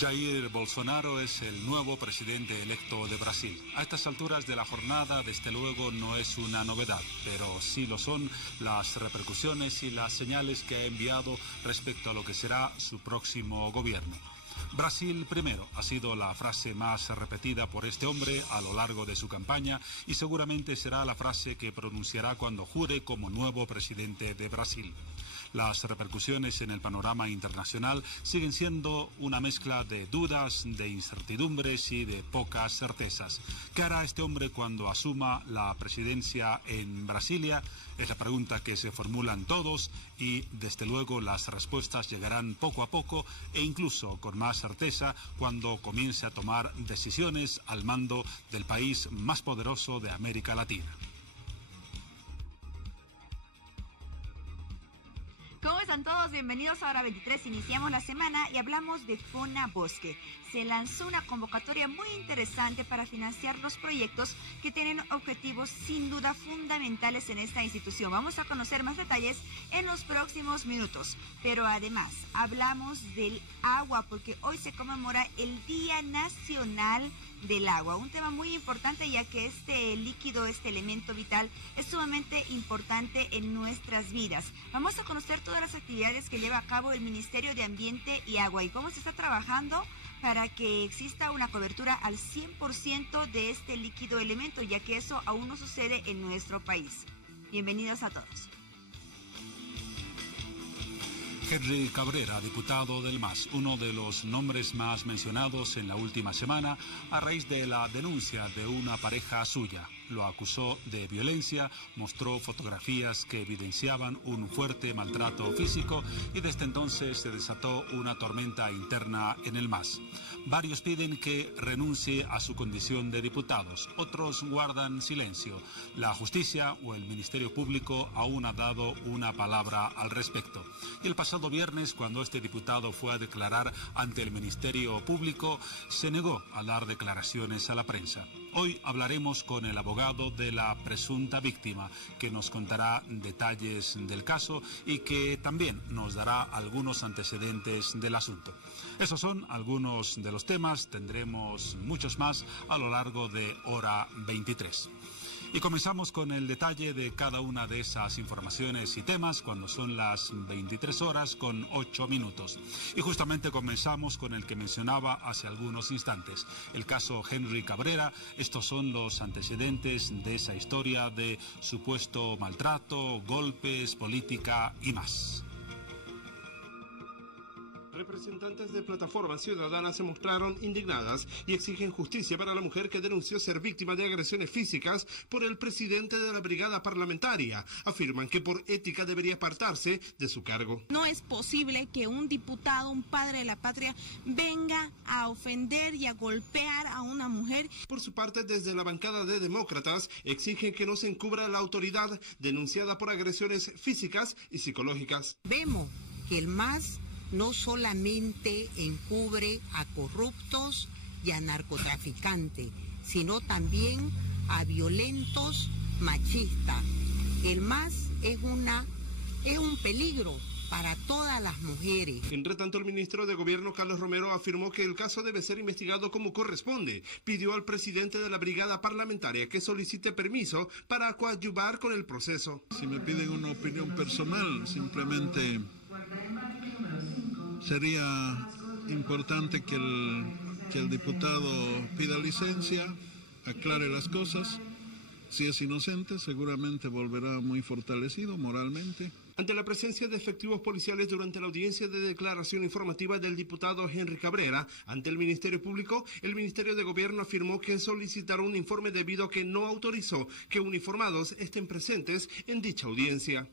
Jair Bolsonaro es el nuevo presidente electo de Brasil. A estas alturas de la jornada, desde luego, no es una novedad, pero sí lo son las repercusiones y las señales que ha enviado respecto a lo que será su próximo gobierno. Brasil primero ha sido la frase más repetida por este hombre a lo largo de su campaña y seguramente será la frase que pronunciará cuando jure como nuevo presidente de Brasil. Las repercusiones en el panorama internacional siguen siendo una mezcla de dudas, de incertidumbres y de pocas certezas. ¿Qué hará este hombre cuando asuma la presidencia en Brasilia? Es la pregunta que se formulan todos y, desde luego, las respuestas llegarán poco a poco e incluso con más certeza cuando comience a tomar decisiones al mando del país más poderoso de América Latina. ¿Cómo están todos? Bienvenidos a Hora 23. Iniciamos la semana y hablamos de FONABosque. Se lanzó una convocatoria muy interesante para financiar los proyectos que tienen objetivos sin duda fundamentales en esta institución. Vamos a conocer más detalles en los próximos minutos. Pero además, hablamos del agua porque hoy se conmemora el Día Nacional del Agua, un tema muy importante ya que este líquido, este elemento vital es sumamente importante en nuestras vidas. Vamos a conocer todas las actividades que lleva a cabo el Ministerio de Ambiente y Agua y cómo se está trabajando para que exista una cobertura al 100% de este líquido elemento, ya que eso aún no sucede en nuestro país. Bienvenidos a todos. Henry Cabrera, diputado del MAS, uno de los nombres más mencionados en la última semana a raíz de la denuncia de una pareja suya. Lo acusó de violencia, mostró fotografías que evidenciaban un fuerte maltrato físico y desde entonces se desató una tormenta interna en el MAS. Varios piden que renuncie a su condición de diputados, otros guardan silencio. La justicia o el Ministerio Público aún ha dado una palabra al respecto. Y el pasado viernes, cuando este diputado fue a declarar ante el Ministerio Público, se negó a dar declaraciones a la prensa. Hoy hablaremos con el abogado de la presunta víctima, que nos contará detalles del caso y que también nos dará algunos antecedentes del asunto. Esos son algunos de los temas, tendremos muchos más a lo largo de Hora 23. Y comenzamos con el detalle de cada una de esas informaciones y temas cuando son las 23 horas con 8 minutos. Y justamente comenzamos con el que mencionaba hace algunos instantes, el caso Henry Cabrera. Estos son los antecedentes de esa historia de supuesto maltrato, golpes, política y más. Representantes de plataformas ciudadanas se mostraron indignadas y exigen justicia para la mujer que denunció ser víctima de agresiones físicas por el presidente de la brigada parlamentaria. Afirman que por ética debería apartarse de su cargo. No es posible que un diputado, un padre de la patria, venga a ofender y a golpear a una mujer. Por su parte, desde la bancada de demócratas, exigen que no se encubra la autoridad denunciada por agresiones físicas y psicológicas. Vemos que el MAS no solamente encubre a corruptos y a narcotraficantes, sino también a violentos machistas. El MAS es un peligro para todas las mujeres. Entre tanto, el ministro de Gobierno, Carlos Romero, afirmó que el caso debe ser investigado como corresponde. Pidió al presidente de la brigada parlamentaria que solicite permiso para coadyuvar con el proceso. Si me piden una opinión personal, simplemente sería importante que el diputado pida licencia, aclare las cosas. Si es inocente, seguramente volverá muy fortalecido moralmente. Ante la presencia de efectivos policiales durante la audiencia de declaración informativa del diputado Henry Cabrera ante el Ministerio Público, el Ministerio de Gobierno afirmó que solicitaron un informe debido a que no autorizó que uniformados estén presentes en dicha audiencia.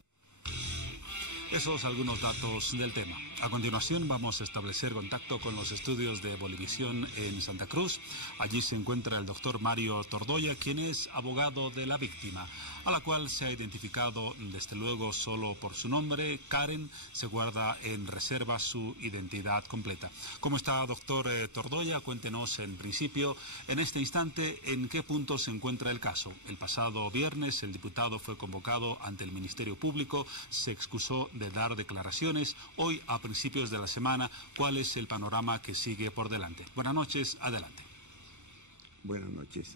Esos algunos datos del tema. A continuación vamos a establecer contacto con los estudios de Bolivisión en Santa Cruz. Allí se encuentra el doctor Mario Tordoya, quien es abogado de la víctima, a la cual se ha identificado desde luego solo por su nombre. Karen, se guarda en reserva su identidad completa. ¿Cómo está, doctor Tordoya? Cuéntenos en principio, en este instante, en qué punto se encuentra el caso. El pasado viernes el diputado fue convocado ante el Ministerio Público, se excusó de dar declaraciones. Hoy ha principios de la semana, ¿cuál es el panorama que sigue por delante? Buenas noches, adelante. Buenas noches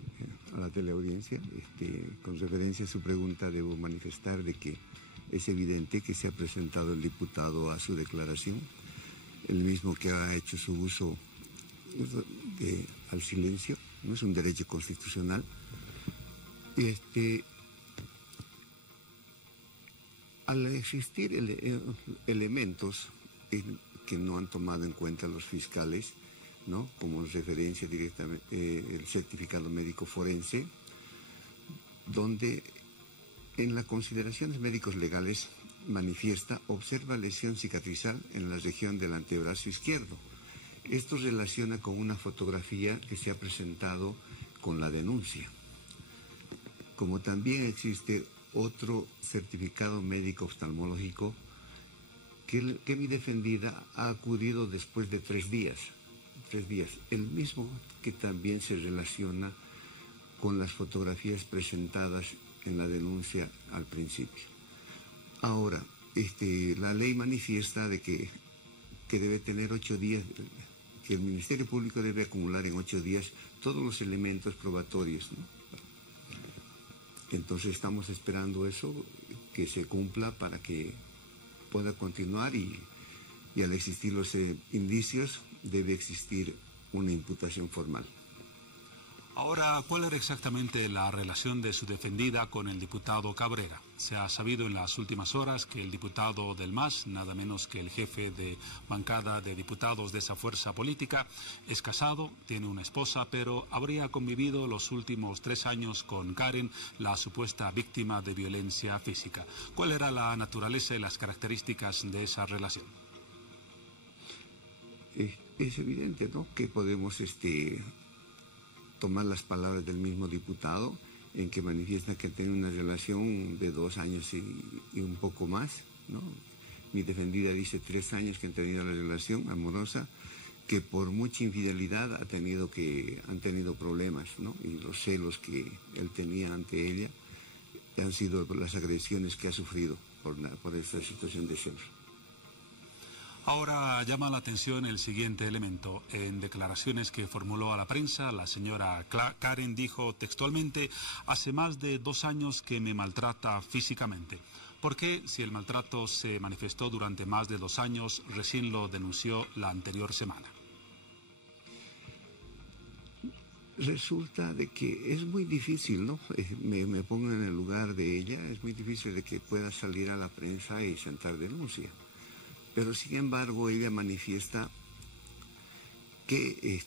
a la teleaudiencia. Con referencia a su pregunta, debo manifestar de que es evidente que se ha presentado el diputado a su declaración, el mismo que ha hecho su uso al silencio, no es un derecho constitucional. Al existir elementos que no han tomado en cuenta los fiscales, ¿no?, como referencia directamente el certificado médico forense, donde en las consideraciones médicos legales manifiesta observa lesión cicatrizal en la región del antebrazo izquierdo. Esto relaciona con una fotografía que se ha presentado con la denuncia. Como también existe otro certificado médico oftalmológico que mi defendida ha acudido después de 3 días, el mismo que también se relaciona con las fotografías presentadas en la denuncia al principio. Ahora, la ley manifiesta de que debe tener 8 días, que el Ministerio Público debe acumular en 8 días todos los elementos probatorios, ¿no? Entonces estamos esperando eso, que se cumpla para que pueda continuar y al existir los indicios debe existir una imputación formal. Ahora, ¿cuál era exactamente la relación de su defendida con el diputado Cabrera? Se ha sabido en las últimas horas que el diputado del MAS, nada menos que el jefe de bancada de diputados de esa fuerza política, es casado, tiene una esposa, pero habría convivido los últimos 3 años con Karen, la supuesta víctima de violencia física. ¿Cuál era la naturaleza y las características de esa relación? Es evidente, ¿no?, que podemos tomar las palabras del mismo diputado en que manifiesta que tiene una relación de 2 años y un poco más, ¿no? Mi defendida dice 3 años que han tenido la relación amorosa, que por mucha infidelidad han tenido problemas, ¿no? Y los celos que él tenía ante ella han sido las agresiones que ha sufrido por esta situación de celos. Ahora llama la atención el siguiente elemento. En declaraciones que formuló a la prensa, la señora Karen dijo textualmente: hace más de 2 años que me maltrata físicamente. ¿Por qué, si el maltrato se manifestó durante más de 2 años, recién lo denunció la anterior semana? Resulta de que es muy difícil, ¿no? Me pongo en el lugar de ella, es muy difícil de que pueda salir a la prensa y sentar denuncia. Pero sin embargo ella manifiesta que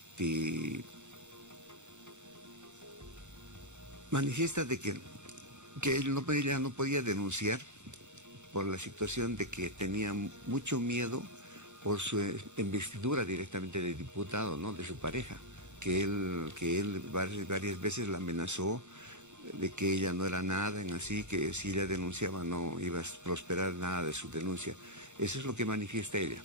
ella no podía denunciar por la situación de que tenía mucho miedo por su investidura directamente de diputado, ¿no?, de su pareja, que él varias veces la amenazó de que ella no era nada, en así que si ella denunciaba no iba a prosperar nada de su denuncia. Eso es lo que manifiesta ella.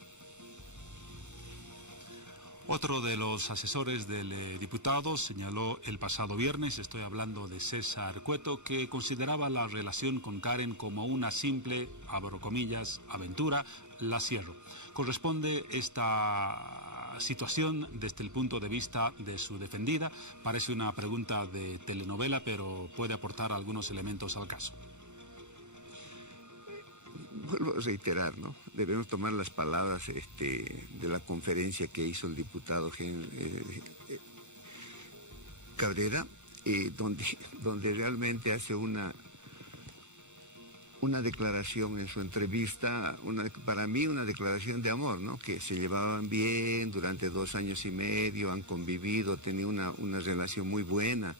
Otro de los asesores del diputado señaló el pasado viernes, estoy hablando de César Cueto, que consideraba la relación con Karen como una simple, abro comillas, aventura, la cierro. ¿Corresponde esta situación desde el punto de vista de su defendida? Parece una pregunta de telenovela, pero puede aportar algunos elementos al caso. Vuelvo a reiterar, ¿no? Debemos tomar las palabras de la conferencia que hizo el diputado Cabrera, donde realmente hace una declaración en su entrevista, para mí una declaración de amor, ¿no? Que se llevaban bien durante 2 años y medio, han convivido, tenían una relación muy buena.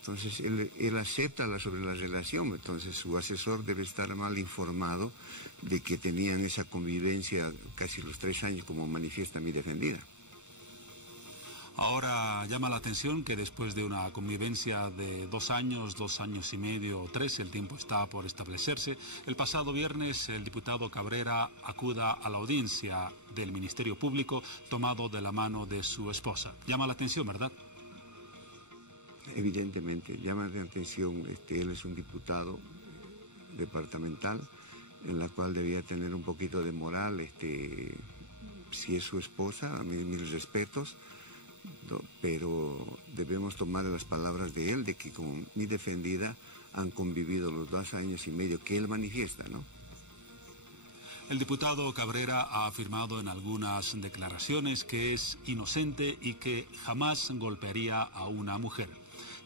Entonces él acepta sobre la relación, entonces su asesor debe estar mal informado de que tenían esa convivencia casi los 3 años, como manifiesta mi defendida. Ahora llama la atención que después de una convivencia de 2 años, 2 años y medio o 3, el tiempo está por establecerse, el pasado viernes el diputado Cabrera acuda a la audiencia del Ministerio Público tomado de la mano de su esposa. Llama la atención, ¿verdad? Evidentemente, llama la atención, él es un diputado departamental, en la cual debía tener un poquito de moral, si es su esposa, a mí mis respetos, ¿no? Pero debemos tomar las palabras de él, de que con mi defendida han convivido los 2 años y medio que él manifiesta, ¿no? El diputado Cabrera ha afirmado en algunas declaraciones que es inocente y que jamás golpearía a una mujer.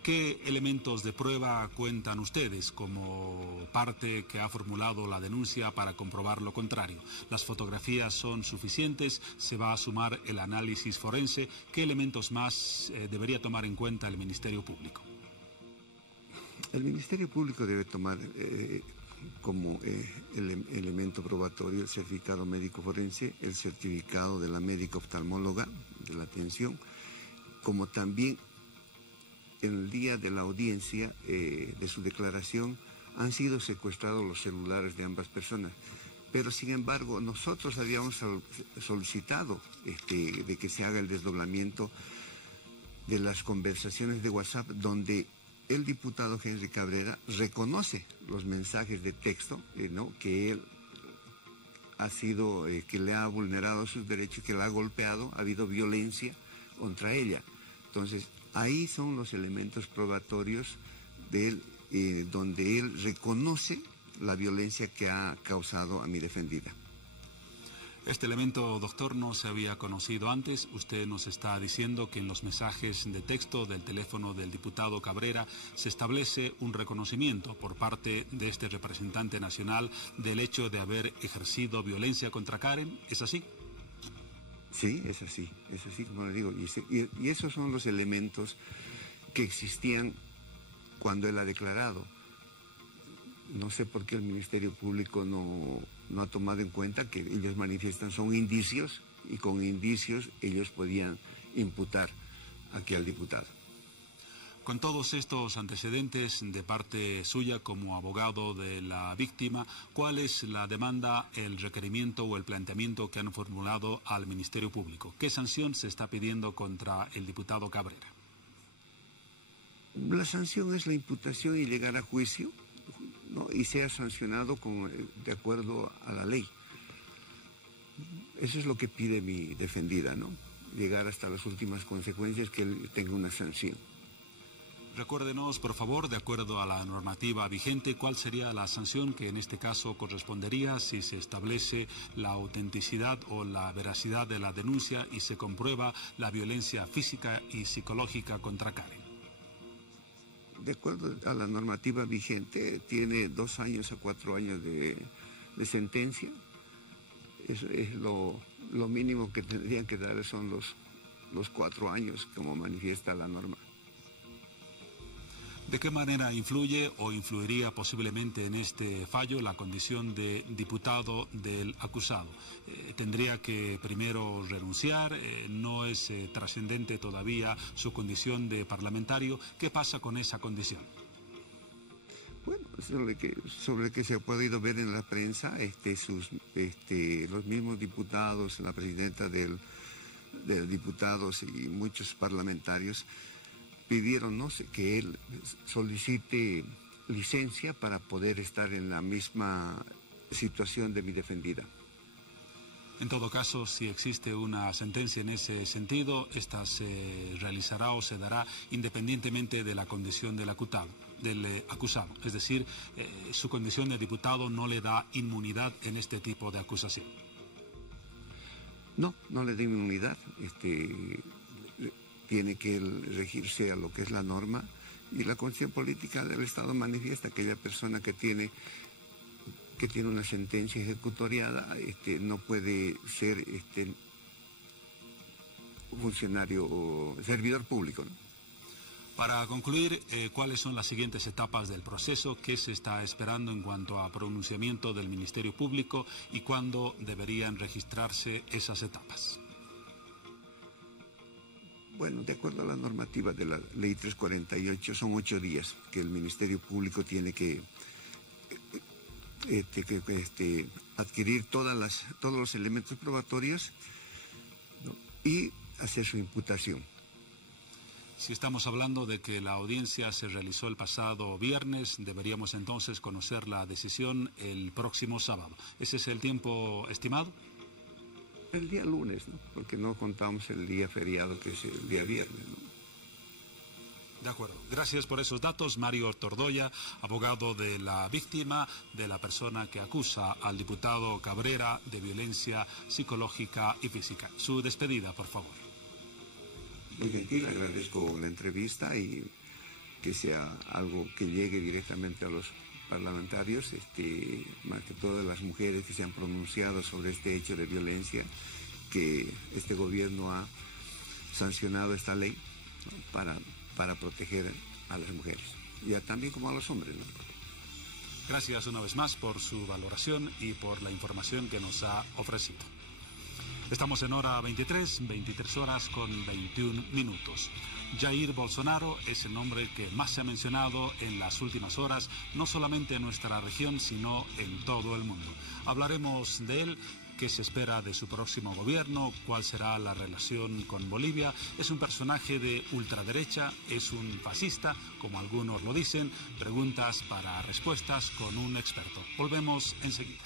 ¿Qué elementos de prueba cuentan ustedes como parte que ha formulado la denuncia para comprobar lo contrario? ¿Las fotografías son suficientes? ¿Se va a sumar el análisis forense? ¿Qué elementos más debería tomar en cuenta el Ministerio Público? El Ministerio Público debe tomar como elemento probatorio el certificado médico forense, el certificado de la médica oftalmóloga de la atención, como también en el día de la audiencia de su declaración han sido secuestrados los celulares de ambas personas. Pero sin embargo nosotros habíamos solicitado de que se haga el desdoblamiento de las conversaciones de WhatsApp donde el diputado Henry Cabrera reconoce los mensajes de texto, ¿no? Que él ha sido, que le ha vulnerado sus derechos, que la ha golpeado, ha habido violencia contra ella. Entonces, ahí son los elementos probatorios de él, donde él reconoce la violencia que ha causado a mi defendida. Este elemento, doctor, no se había conocido antes. Usted nos está diciendo que en los mensajes de texto del teléfono del diputado Cabrera se establece un reconocimiento por parte de este representante nacional del hecho de haber ejercido violencia contra Karen. ¿Es así? Sí, es así como le digo. Y esos son los elementos que existían cuando él ha declarado. No sé por qué el Ministerio Público no ha tomado en cuenta que ellos manifiestan, son indicios, y con indicios ellos podían imputar aquí al diputado. Con todos estos antecedentes de parte suya como abogado de la víctima, ¿cuál es la demanda, el requerimiento o el planteamiento que han formulado al Ministerio Público? ¿Qué sanción se está pidiendo contra el diputado Cabrera? La sanción es la imputación y llegar a juicio, ¿no? Y sea sancionado de acuerdo a la ley. Eso es lo que pide mi defendida, ¿no? Llegar hasta las últimas consecuencias, que él tenga una sanción. Recuérdenos, por favor, de acuerdo a la normativa vigente, cuál sería la sanción que en este caso correspondería si se establece la autenticidad o la veracidad de la denuncia y se comprueba la violencia física y psicológica contra Karen. De acuerdo a la normativa vigente, tiene 2 años a 4 años de sentencia. Es lo mínimo que tendrían que dar, son los 4 años, como manifiesta la norma. ¿De qué manera influye o influiría posiblemente en este fallo la condición de diputado del acusado? ¿Tendría que primero renunciar? ¿No es trascendente todavía su condición de parlamentario? ¿Qué pasa con esa condición? Bueno, sobre que se ha podido ver en la prensa, los mismos diputados, la presidenta de diputados y muchos parlamentarios pidieron, no sé, que él solicite licencia para poder estar en la misma situación de mi defendida. En todo caso, si existe una sentencia en ese sentido, esta se realizará o se dará independientemente de la condición del acusado. Es decir, su condición de diputado no le da inmunidad en este tipo de acusación. No le da inmunidad. Tiene que regirse a lo que es la norma, y la Constitución Política del Estado manifiesta que aquella persona que tiene una sentencia ejecutoriada no puede ser funcionario o servidor público, ¿no? Para concluir, ¿cuáles son las siguientes etapas del proceso? ¿Qué se está esperando en cuanto a pronunciamiento del Ministerio Público y cuándo deberían registrarse esas etapas? Bueno, de acuerdo a la normativa de la Ley 348, son 8 días que el Ministerio Público tiene que adquirir todos los elementos probatorios, ¿no? Y hacer su imputación. Si estamos hablando de que la audiencia se realizó el pasado viernes, deberíamos entonces conocer la decisión el próximo sábado. ¿Ese es el tiempo estimado? El día lunes, ¿no? Porque no contamos el día feriado, que es el día viernes, ¿no? De acuerdo. Gracias por esos datos, Mario Tordoya, abogado de la víctima, de la persona que acusa al diputado Cabrera de violencia psicológica y física. Su despedida, por favor. Muy gentil, agradezco la entrevista y que sea algo que llegue directamente a los parlamentarios, más que todas las mujeres que se han pronunciado sobre este hecho de violencia, que este gobierno ha sancionado esta ley, ¿no? para proteger a las mujeres, ya también como a los hombres, ¿no? Gracias una vez más por su valoración y por la información que nos ha ofrecido. Estamos en hora 23 horas con 21 minutos. Jair Bolsonaro es el nombre que más se ha mencionado en las últimas horas, no solamente en nuestra región, sino en todo el mundo. Hablaremos de él, qué se espera de su próximo gobierno, cuál será la relación con Bolivia. Es un personaje de ultraderecha, es un fascista, como algunos lo dicen. Preguntas para respuestas con un experto. Volvemos enseguida.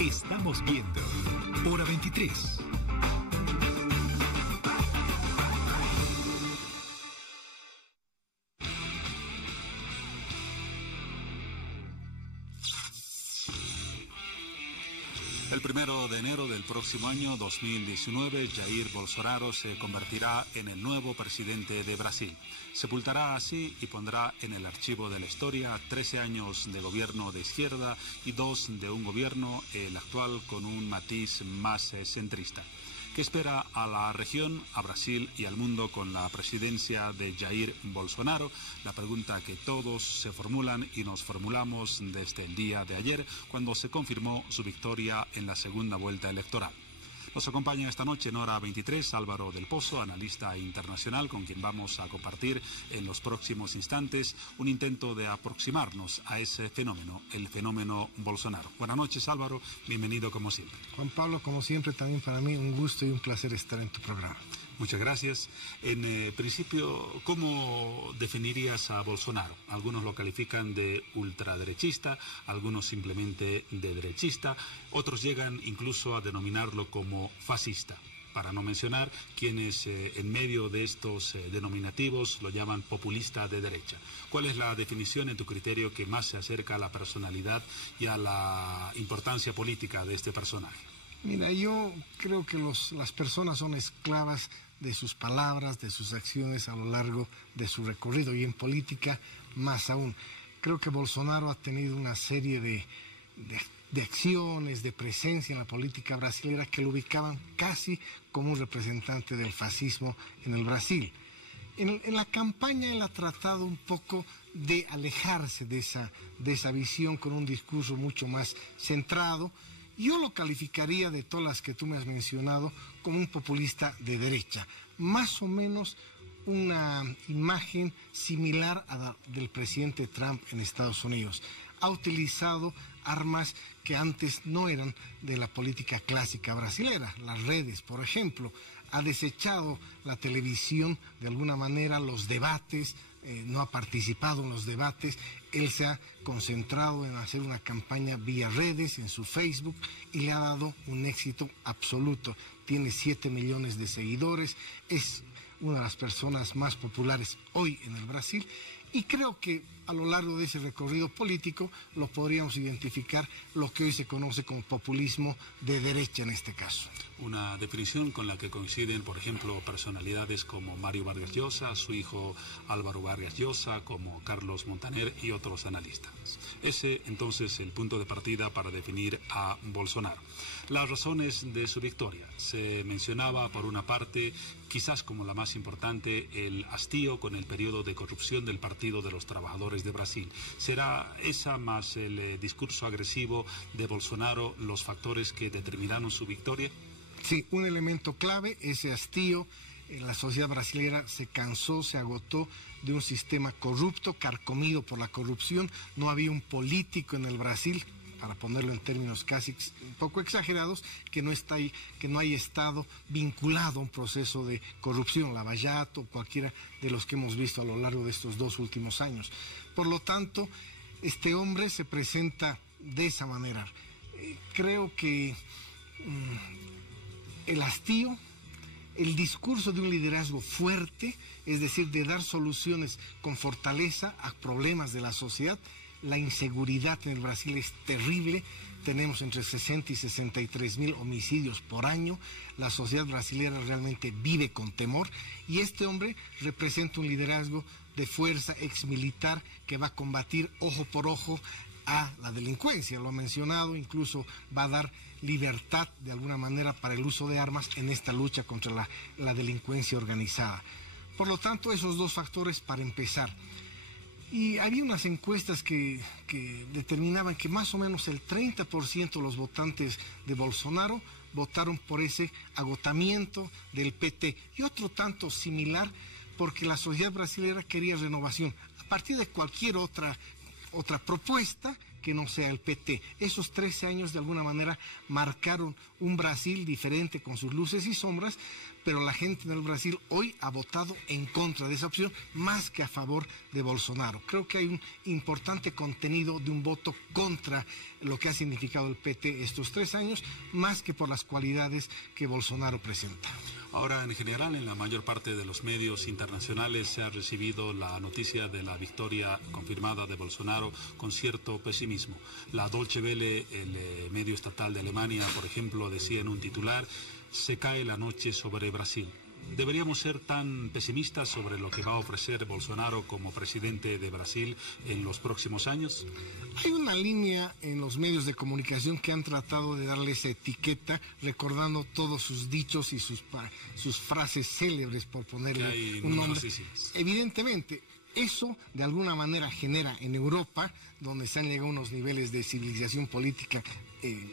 Estamos viendo Hora 23. El 1 de enero del próximo año 2019, Jair Bolsonaro se convertirá en el nuevo presidente de Brasil. Sepultará así y pondrá en el archivo de la historia 13 años de gobierno de izquierda y 2 de un gobierno, el actual, con un matiz más centrista. ¿Qué espera a la región, a Brasil y al mundo con la presidencia de Jair Bolsonaro? La pregunta que todos se formulan y nos formulamos desde el día de ayer, cuando se confirmó su victoria en la segunda vuelta electoral. Nos acompaña esta noche en Hora 23 Álvaro del Pozo, analista internacional, con quien vamos a compartir en los próximos instantes un intento de aproximarnos a ese fenómeno, el fenómeno Bolsonaro. Buenas noches, Álvaro, bienvenido como siempre. Juan Pablo, como siempre, también para mí un gusto y un placer estar en tu programa. Muchas gracias. En principio, ¿cómo definirías a Bolsonaro? Algunos lo califican de ultraderechista, algunos simplemente de derechista, otros llegan incluso a denominarlo como fascista, para no mencionar quienes en medio de estos denominativos lo llaman populista de derecha. ¿Cuál es la definición en tu criterio que más se acerca a la personalidad y a la importancia política de este personaje? Mira, yo creo que las personas son esclavas de sus palabras, de sus acciones a lo largo de su recorrido, y en política más aún. Creo que Bolsonaro ha tenido una serie de acciones, de presencia en la política brasileña que lo ubicaban casi como un representante del fascismo en el Brasil. En la campaña él ha tratado un poco de alejarse de esa visión con un discurso mucho más centrado. Yo lo calificaría, de todas las que tú me has mencionado, como un populista de derecha, más o menos una imagen similar a la del presidente Trump en Estados Unidos. Ha utilizado armas que antes no eran de la política clásica brasilera, las redes, por ejemplo. Ha desechado la televisión, de alguna manera, los debates, no ha participado en los debates. Él se ha concentrado en hacer una campaña vía redes, en su Facebook, y le ha dado un éxito absoluto. Tiene 7 millones de seguidores, es una de las personas más populares hoy en el Brasil, y creo que a lo largo de ese recorrido político lo podríamos identificar lo que hoy se conoce como populismo de derecha en este caso. Una definición con la que coinciden, por ejemplo, personalidades como Mario Vargas Llosa, su hijo Álvaro Vargas Llosa, como Carlos Montaner y otros analistas. Ese, entonces, el punto de partida para definir a Bolsonaro. Las razones de su victoria. Se mencionaba, por una parte, quizás como la más importante, el hastío con el periodo de corrupción del Partido de los Trabajadores de Brasil. ¿Será esa más el discurso agresivo de Bolsonaro los factores que determinaron su victoria? Sí, un elemento clave, ese hastío. La sociedad brasileña se cansó, se agotó de un sistema corrupto, carcomido por la corrupción. No había un político en el Brasil, para ponerlo en términos casi un poco exagerados, que no está ahí, que no haya estado vinculado a un proceso de corrupción, Lava Jato, cualquiera de los que hemos visto a lo largo de estos 2 últimos años. Por lo tanto, este hombre se presenta de esa manera. Creo que el hastío, el discurso de un liderazgo fuerte, es decir, de dar soluciones con fortaleza a problemas de la sociedad. La inseguridad en el Brasil es terrible, tenemos entre 60 y 63 mil homicidios por año, la sociedad brasileña realmente vive con temor y este hombre representa un liderazgo de fuerza exmilitar que va a combatir ojo por ojo a la delincuencia, lo ha mencionado, incluso va a dar libertad de alguna manera para el uso de armas en esta lucha contra la delincuencia organizada. Por lo tanto, esos dos factores para empezar. Y había unas encuestas que determinaban que más o menos el 30% de los votantes de Bolsonaro votaron por ese agotamiento del PT y otro tanto similar porque la sociedad brasileña quería renovación a partir de cualquier otra propuesta que no sea el PT. Esos 13 años de alguna manera marcaron un Brasil diferente con sus luces y sombras, pero la gente en el Brasil hoy ha votado en contra de esa opción más que a favor de Bolsonaro. Creo que hay un importante contenido de un voto contra lo que ha significado el PT estos 3 años, más que por las cualidades que Bolsonaro presenta. Ahora, en general, en la mayor parte de los medios internacionales se ha recibido la noticia de la victoria confirmada de Bolsonaro con cierto pesimismo. La Deutsche Welle, el medio estatal de Alemania, por ejemplo, decía en un titular: se cae la noche sobre Brasil. ¿Deberíamos ser tan pesimistas sobre lo que va a ofrecer Bolsonaro como presidente de Brasil en los próximos años? Hay una línea en los medios de comunicación que han tratado de darle esa etiqueta, recordando todos sus dichos y sus frases célebres, por ponerle un nombre. Evidentemente, eso de alguna manera genera en Europa, donde se han llegado a unos niveles de civilización política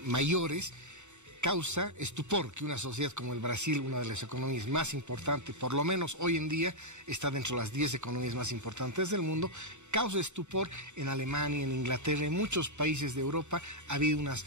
mayores, causa estupor que una sociedad como el Brasil, una de las economías más importantes, por lo menos hoy en día está dentro de las 10 economías más importantes del mundo, causa estupor en Alemania, en Inglaterra, en muchos países de Europa. Ha habido unas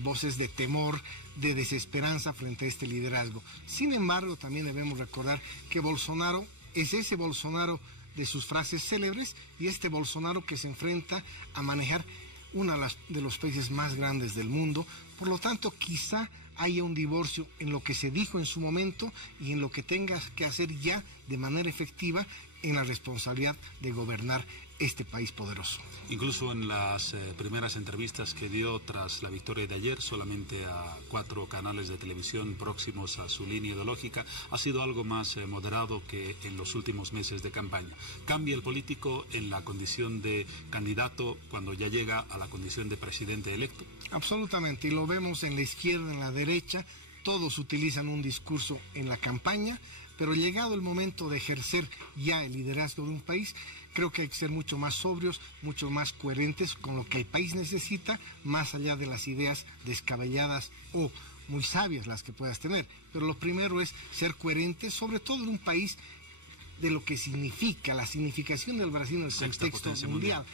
voces de temor, de desesperanza frente a este liderazgo. Sin embargo, también debemos recordar que Bolsonaro es ese Bolsonaro de sus frases célebres y este Bolsonaro que se enfrenta a manejar uno de los países más grandes del mundo. Por lo tanto, quizá haya un divorcio en lo que se dijo en su momento y en lo que tenga que hacer ya de manera efectiva en la responsabilidad de gobernar este país poderoso. Incluso en las primeras entrevistas que dio tras la victoria de ayer, solamente a 4 canales de televisión próximos a su línea ideológica, ha sido algo más moderado que en los últimos meses de campaña. ¿Cambia el político en la condición de candidato cuando ya llega a la condición de presidente electo? Absolutamente, y lo vemos en la izquierda, en la derecha, todos utilizan un discurso en la campaña, pero llegado el momento de ejercer ya el liderazgo de un país, creo que hay que ser mucho más sobrios, mucho más coherentes con lo que el país necesita, más allá de las ideas descabelladas o muy sabias las que puedas tener. Pero lo primero es ser coherentes, sobre todo en un país de lo que significa, la significación del Brasil en el contexto mundial.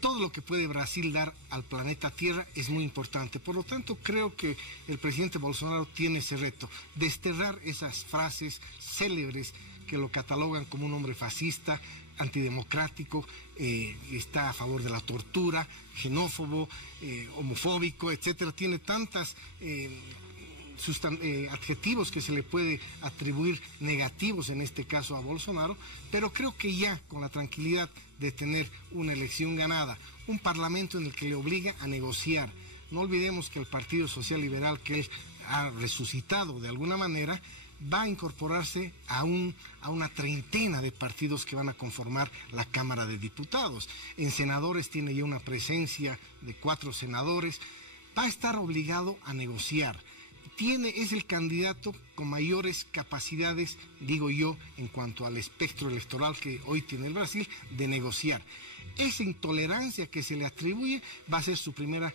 Todo lo que puede Brasil dar al planeta Tierra es muy importante. Por lo tanto, creo que el presidente Bolsonaro tiene ese reto, desterrar esas frases célebres que lo catalogan como un hombre fascista, antidemocrático, está a favor de la tortura, xenófobo, homofóbico, etcétera. Tiene tantas adjetivos que se le puede atribuir negativos en este caso a Bolsonaro, pero creo que ya con la tranquilidad de tener una elección ganada, un parlamento en el que le obliga a negociar. No olvidemos que el Partido Social Liberal, que él ha resucitado de alguna manera, va a incorporarse a una treintena de partidos que van a conformar la Cámara de Diputados. En senadores tiene ya una presencia de 4 senadores, va a estar obligado a negociar. Es el candidato con mayores capacidades, digo yo, en cuanto al espectro electoral que hoy tiene el Brasil, de negociar. Esa intolerancia que se le atribuye va a ser su primera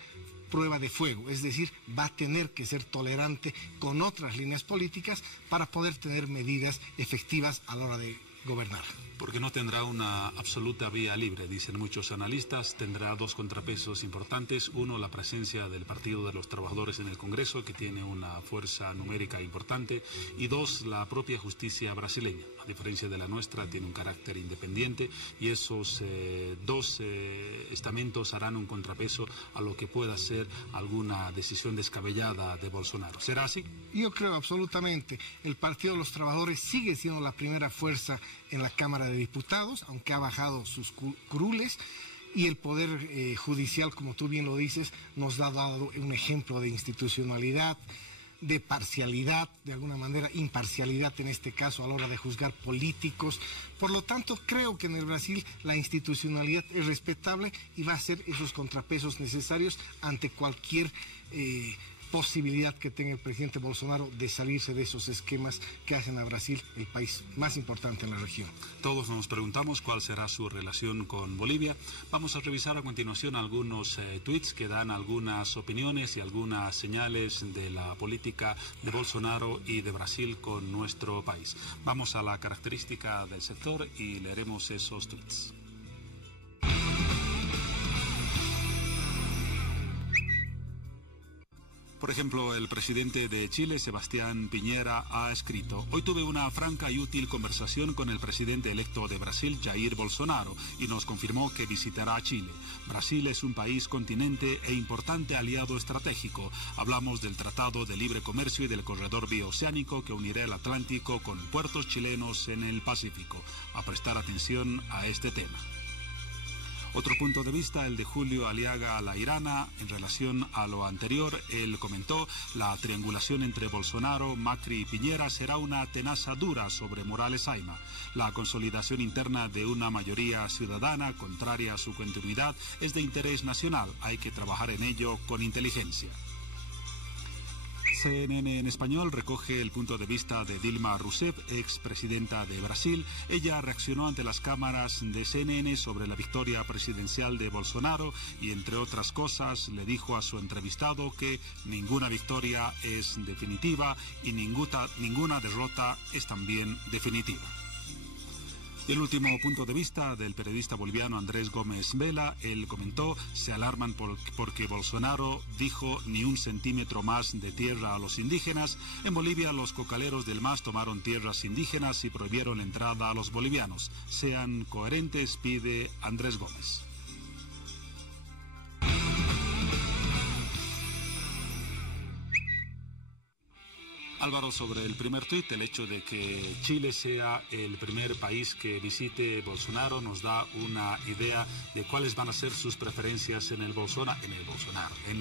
prueba de fuego, es decir, va a tener que ser tolerante con otras líneas políticas para poder tener medidas efectivas a la hora de gobernar. Porque no tendrá una absoluta vía libre, dicen muchos analistas. Tendrá dos contrapesos importantes. Uno, la presencia del Partido de los Trabajadores en el Congreso, que tiene una fuerza numérica importante. Y dos, la propia justicia brasileña. A diferencia de la nuestra, tiene un carácter independiente y esos dos estamentos harán un contrapeso a lo que pueda ser alguna decisión descabellada de Bolsonaro. ¿Será así? Yo creo absolutamente. El Partido de los Trabajadores sigue siendo la primera fuerza en la Cámara de Diputados, aunque ha bajado sus curules, y el Poder Judicial, como tú bien lo dices, nos ha dado un ejemplo de institucionalidad, de parcialidad, de alguna manera imparcialidad en este caso a la hora de juzgar políticos. Por lo tanto, creo que en el Brasil la institucionalidad es respetable y va a ser esos contrapesos necesarios ante cualquier posibilidad que tenga el presidente Bolsonaro de salirse de esos esquemas que hacen a Brasil el país más importante en la región. Todos nos preguntamos cuál será su relación con Bolivia. Vamos a revisar a continuación algunos tweets que dan algunas opiniones y algunas señales de la política de Bolsonaro y de Brasil con nuestro país. Vamos a la característica del sector y leeremos esos tweets. Por ejemplo, el presidente de Chile, Sebastián Piñera, ha escrito: hoy tuve una franca y útil conversación con el presidente electo de Brasil, Jair Bolsonaro, y nos confirmó que visitará Chile. Brasil es un país continente e importante aliado estratégico. Hablamos del Tratado de Libre Comercio y del corredor bioceánico que unirá el Atlántico con puertos chilenos en el Pacífico. A prestar atención a este tema. Otro punto de vista, el de Julio Aliaga Lairana, en relación a lo anterior. Él comentó: la triangulación entre Bolsonaro, Macri y Piñera será una tenaza dura sobre Morales Ayma. La consolidación interna de una mayoría ciudadana contraria a su continuidad es de interés nacional. Hay que trabajar en ello con inteligencia. CNN en español recoge el punto de vista de Dilma Rousseff, expresidenta de Brasil. Ella reaccionó ante las cámaras de CNN sobre la victoria presidencial de Bolsonaro y, entre otras cosas, le dijo a su entrevistado que ninguna victoria es definitiva y ninguna derrota es también definitiva. Y el último punto de vista del periodista boliviano Andrés Gómez Vela. Él comentó: se alarman porque Bolsonaro dijo ni un centímetro más de tierra a los indígenas. En Bolivia los cocaleros del MAS tomaron tierras indígenas y prohibieron la entrada a los bolivianos. Sean coherentes, pide Andrés Gómez. Álvaro, sobre el primer tuit, el hecho de que Chile sea el primer país que visite Bolsonaro nos da una idea de cuáles van a ser sus preferencias en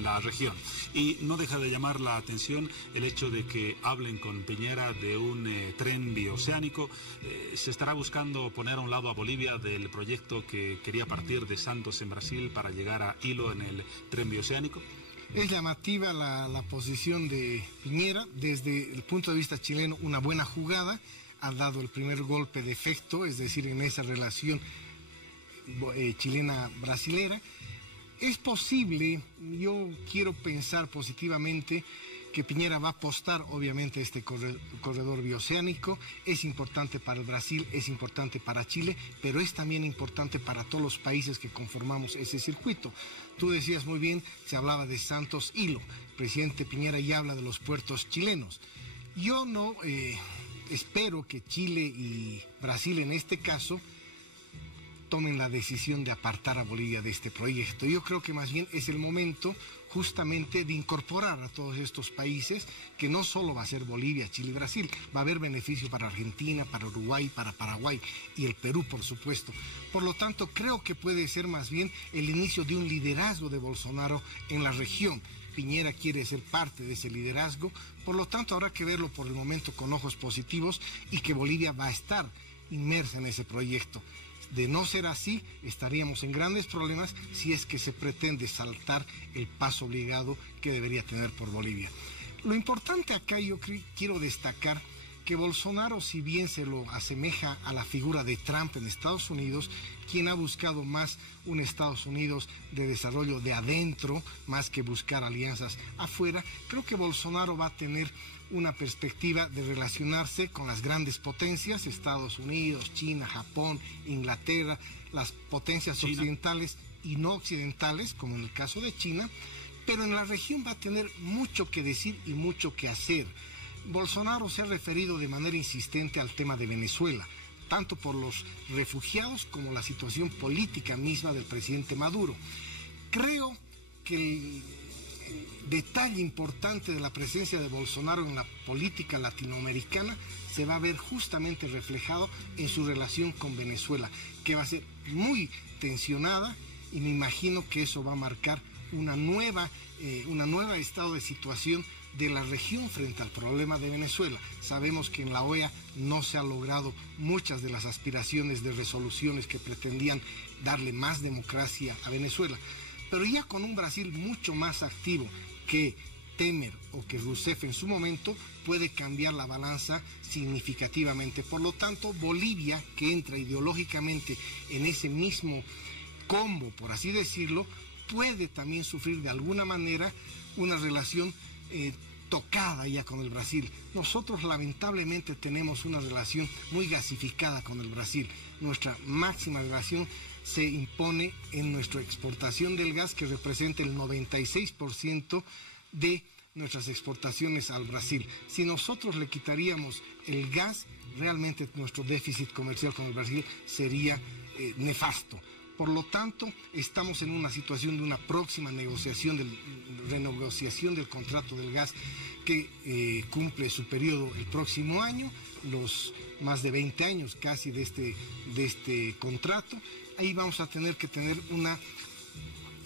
la región. Y no deja de llamar la atención el hecho de que hablen con Piñera de un tren bioceánico. Se estará buscando poner a un lado a Bolivia del proyecto que quería partir de Santos en Brasil para llegar a Hilo en el tren bioceánico. Es llamativa la posición de Piñera. Desde el punto de vista chileno, una buena jugada. Ha dado el primer golpe de efecto, es decir, en esa relación chilena-brasilera. Es posible, yo quiero pensar positivamente, que Piñera va a apostar obviamente a este corredor bioceánico. Es importante para el Brasil, es importante para Chile, pero es también importante para todos los países que conformamos ese circuito. Tú decías muy bien, se hablaba de Santos Hilo. El presidente Piñera ya habla de los puertos chilenos. Yo no espero que Chile y Brasil en este caso tomen la decisión de apartar a Bolivia de este proyecto. Yo creo que más bien es el momento justamente de incorporar a todos estos países, que no solo va a ser Bolivia, Chile y Brasil, va a haber beneficio para Argentina, para Uruguay, para Paraguay y el Perú, por supuesto. Por lo tanto, creo que puede ser más bien el inicio de un liderazgo de Bolsonaro en la región. Piñera quiere ser parte de ese liderazgo, por lo tanto habrá que verlo por el momento con ojos positivos y que Bolivia va a estar inmersa en ese proyecto. De no ser así, estaríamos en grandes problemas si es que se pretende saltar el paso obligado que debería tener por Bolivia. Lo importante acá, yo quiero destacar que Bolsonaro, si bien se lo asemeja a la figura de Trump en Estados Unidos, quien ha buscado más un Estados Unidos de desarrollo de adentro, más que buscar alianzas afuera, creo que Bolsonaro va a tener una perspectiva de relacionarse con las grandes potencias, Estados Unidos, China, Japón, Inglaterra, las potencias occidentales y no occidentales, como en el caso de China, pero en la región va a tener mucho que decir y mucho que hacer. Bolsonaro se ha referido de manera insistente al tema de Venezuela, tanto por los refugiados como la situación política misma del presidente Maduro. Creo que el detalle importante de la presencia de Bolsonaro en la política latinoamericana se va a ver justamente reflejado en su relación con Venezuela, que va a ser muy tensionada, y me imagino que eso va a marcar una nueva estado de situación de la región frente al problema de Venezuela. Sabemos que en la OEA no se han logrado muchas de las aspiraciones de resoluciones que pretendían darle más democracia a Venezuela, pero ya con un Brasil mucho más activo que Temer o que Rousseff en su momento, puede cambiar la balanza significativamente. Por lo tanto, Bolivia, que entra ideológicamente en ese mismo combo, por así decirlo, puede también sufrir de alguna manera una relación tocada ya con el Brasil. Nosotros lamentablemente tenemos una relación muy gasificada con el Brasil. Nuestra máxima relación se impone en nuestra exportación del gas, que representa el 96% de nuestras exportaciones al Brasil. Si nosotros le quitaríamos el gas, realmente nuestro déficit comercial con el Brasil sería nefasto. Por lo tanto, estamos en una situación de una próxima renegociación del contrato del gas que cumple su periodo el próximo año, los más de 20 años casi de este contrato. Ahí vamos a tener que tener una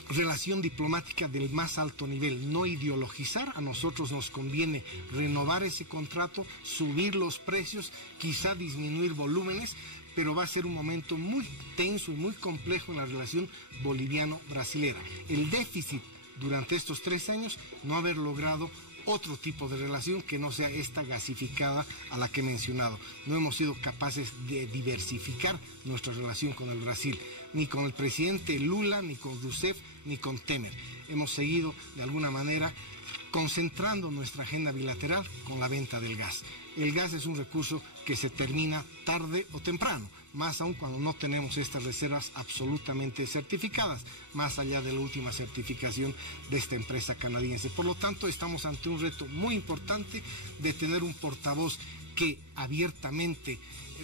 relación diplomática del más alto nivel, no ideologizar. A nosotros nos conviene renovar ese contrato, subir los precios, quizá disminuir volúmenes, pero va a ser un momento muy tenso y muy complejo en la relación boliviano-brasilera. El déficit durante estos 3 años, no haber logrado otro tipo de relación que no sea esta gasificada a la que he mencionado. No hemos sido capaces de diversificar nuestra relación con el Brasil, ni con el presidente Lula, ni con Rousseff, ni con Temer. Hemos seguido de alguna manera concentrando nuestra agenda bilateral con la venta del gas. El gas es un recurso que se termina tarde o temprano, más aún cuando no tenemos estas reservas absolutamente certificadas, más allá de la última certificación de esta empresa canadiense. Por lo tanto, estamos ante un reto muy importante de tener un portavoz que abiertamente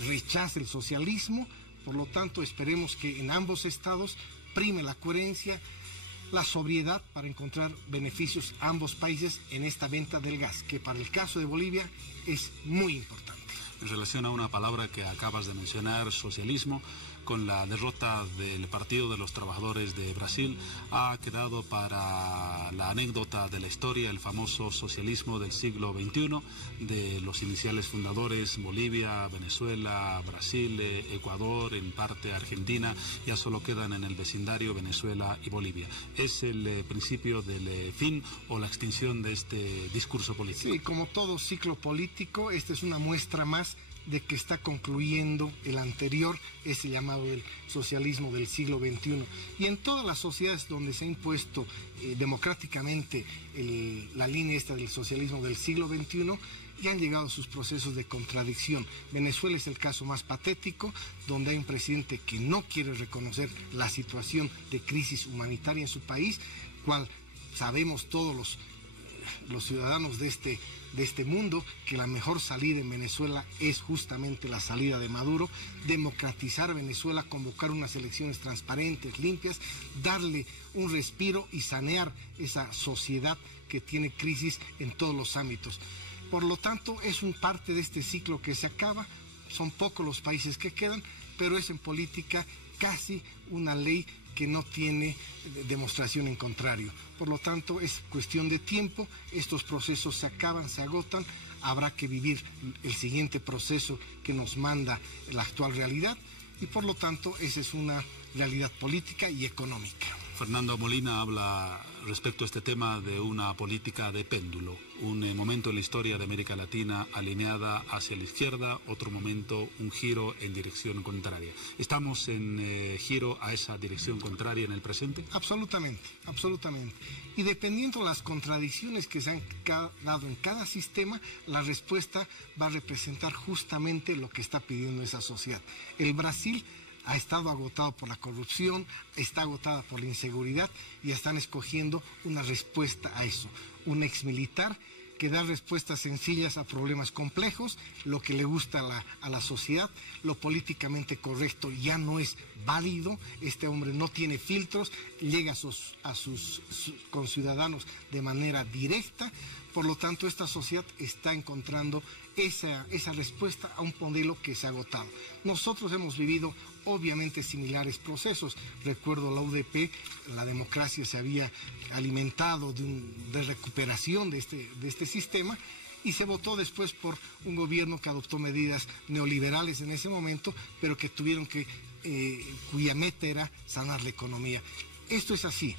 rechace el socialismo. Por lo tanto, esperemos que en ambos estados prime la coherencia, la sobriedad para encontrar beneficios a ambos países en esta venta del gas, que para el caso de Bolivia es muy importante. En relación a una palabra que acabas de mencionar, socialismo, con la derrota del Partido de los Trabajadores de Brasil, ha quedado para la anécdota de la historia el famoso socialismo del siglo XXI, de los iniciales fundadores, Bolivia, Venezuela, Brasil, Ecuador, en parte Argentina, ya solo quedan en el vecindario Venezuela y Bolivia. ¿Es el principio del fin o la extinción de este discurso político? Sí, como todo ciclo político, esta es una muestra más de que está concluyendo el anterior, ese llamado el socialismo del siglo XXI. Y en todas las sociedades donde se ha impuesto democráticamente la línea esta del socialismo del siglo XXI, ya han llegado a sus procesos de contradicción. Venezuela es el caso más patético, donde hay un presidente que no quiere reconocer la situación de crisis humanitaria en su país, cual sabemos todos los ciudadanos de este mundo, que la mejor salida en Venezuela es justamente la salida de Maduro, democratizar Venezuela, convocar unas elecciones transparentes, limpias, darle un respiro y sanear esa sociedad que tiene crisis en todos los ámbitos. Por lo tanto, es un parte de este ciclo que se acaba. Son pocos los países que quedan, pero es en política casi una ley que no tiene demostración en contrario. Por lo tanto, es cuestión de tiempo, estos procesos se acaban, se agotan, habrá que vivir el siguiente proceso que nos manda la actual realidad, y por lo tanto, esa es una realidad política y económica. Fernando Molina habla respecto a este tema de una política de péndulo, un momento en la historia de América Latina alineada hacia la izquierda, otro momento un giro en dirección contraria. ¿Estamos en giro a esa dirección contraria en el presente? Absolutamente, absolutamente. Y dependiendo de las contradicciones que se han dado en cada sistema, la respuesta va a representar justamente lo que está pidiendo esa sociedad. El Brasil ha estado agotado por la corrupción, está agotada por la inseguridad y están escogiendo una respuesta a eso. Un exmilitar que da respuestas sencillas a problemas complejos, lo que le gusta a la sociedad, lo políticamente correcto ya no es válido, este hombre no tiene filtros, llega a sus conciudadanos de manera directa, por lo tanto esta sociedad está encontrando esa respuesta a un modelo que se ha agotado. Nosotros hemos vivido obviamente similares procesos. Recuerdo la UDP, la democracia se había alimentado de recuperación de este sistema y se votó después por un gobierno que adoptó medidas neoliberales en ese momento, pero que tuvieron cuya meta era sanar la economía. Esto es así,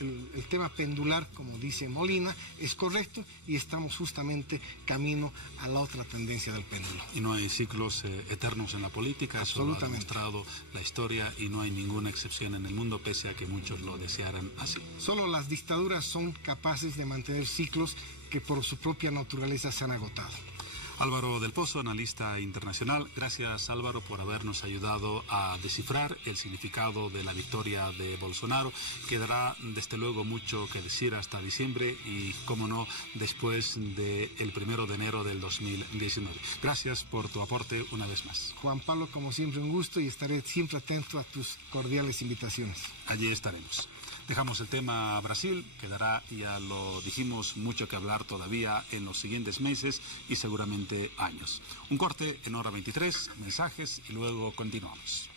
el tema pendular, como dice Molina, es correcto y estamos justamente camino a la otra tendencia del péndulo. Y no hay ciclos eternos en la política, eso lo ha demostrado la historia y no hay ninguna excepción en el mundo, pese a que muchos lo desearan así. Solo las dictaduras son capaces de mantener ciclos que por su propia naturaleza se han agotado. Álvaro del Pozo, analista internacional. Gracias, Álvaro, por habernos ayudado a descifrar el significado de la victoria de Bolsonaro. Quedará, desde luego, mucho que decir hasta diciembre y, cómo no, después del 1 de enero del 2019. Gracias por tu aporte una vez más. Juan Pablo, como siempre, un gusto y estaré siempre atento a tus cordiales invitaciones. Allí estaremos. Dejamos el tema Brasil, quedará, ya lo dijimos, mucho que hablar todavía en los siguientes meses y seguramente años. Un corte en hora 23, mensajes y luego continuamos.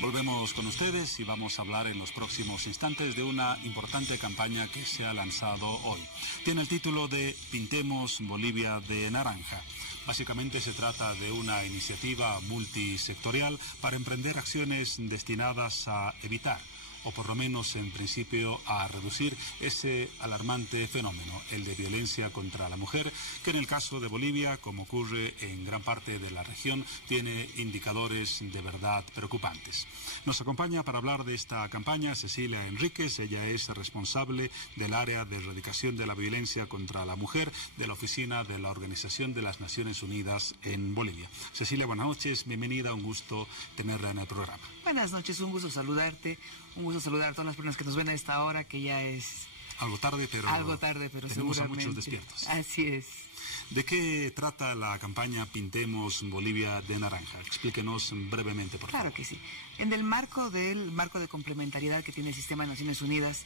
Volvemos con ustedes y vamos a hablar en los próximos instantes de una importante campaña que se ha lanzado hoy. Tiene el título de Pintemos Bolivia de Naranja. Básicamente se trata de una iniciativa multisectorial para emprender acciones destinadas a evitar, o por lo menos en principio a reducir ese alarmante fenómeno, el de violencia contra la mujer, que en el caso de Bolivia, como ocurre en gran parte de la región, tiene indicadores de verdad preocupantes. Nos acompaña para hablar de esta campaña Cecilia Enríquez. Ella es responsable del área de erradicación de la violencia contra la mujer de la oficina de la Organización de las Naciones Unidas en Bolivia. Cecilia, buenas noches, bienvenida, un gusto tenerla en el programa. Buenas noches, un gusto saludarte. Un gusto saludar a todas las personas que nos ven a esta hora, que ya es algo tarde, pero tenemos a muchos despiertos. Así es. ¿De qué trata la campaña Pintemos Bolivia de Naranja? Explíquenos brevemente, por favor. Claro que sí. En el marco de complementariedad que tiene el Sistema de Naciones Unidas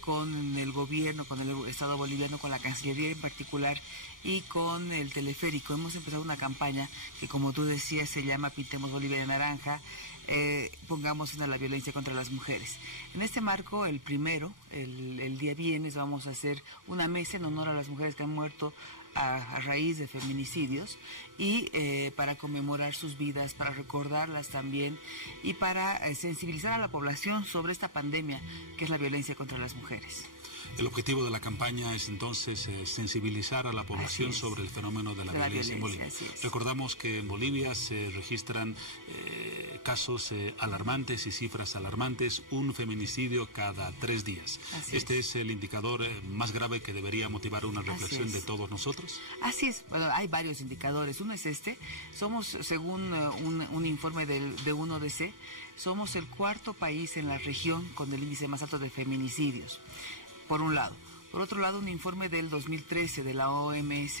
con el gobierno, con el Estado boliviano, con la Cancillería en particular y con el teleférico, hemos empezado una campaña que, como tú decías, se llama Pintemos Bolivia de Naranja. Pongamos fin a la violencia contra las mujeres. En este marco, el día viernes, vamos a hacer una mesa en honor a las mujeres que han muerto a raíz de feminicidios y para conmemorar sus vidas, para recordarlas también y para sensibilizar a la población sobre esta pandemia que es la violencia contra las mujeres. El objetivo de la campaña es entonces sensibilizar a la población sobre el fenómeno de la violencia en Bolivia. Recordamos que en Bolivia se registran casos alarmantes y cifras alarmantes, un feminicidio cada 3 días. Este es el indicador más grave que debería motivar una reflexión de todos nosotros. Así es, bueno, hay varios indicadores. Uno es somos, según un informe de UNODC, somos el 4º país en la región con el índice más alto de feminicidios. Por un lado. Por otro lado, un informe del 2013 de la OPS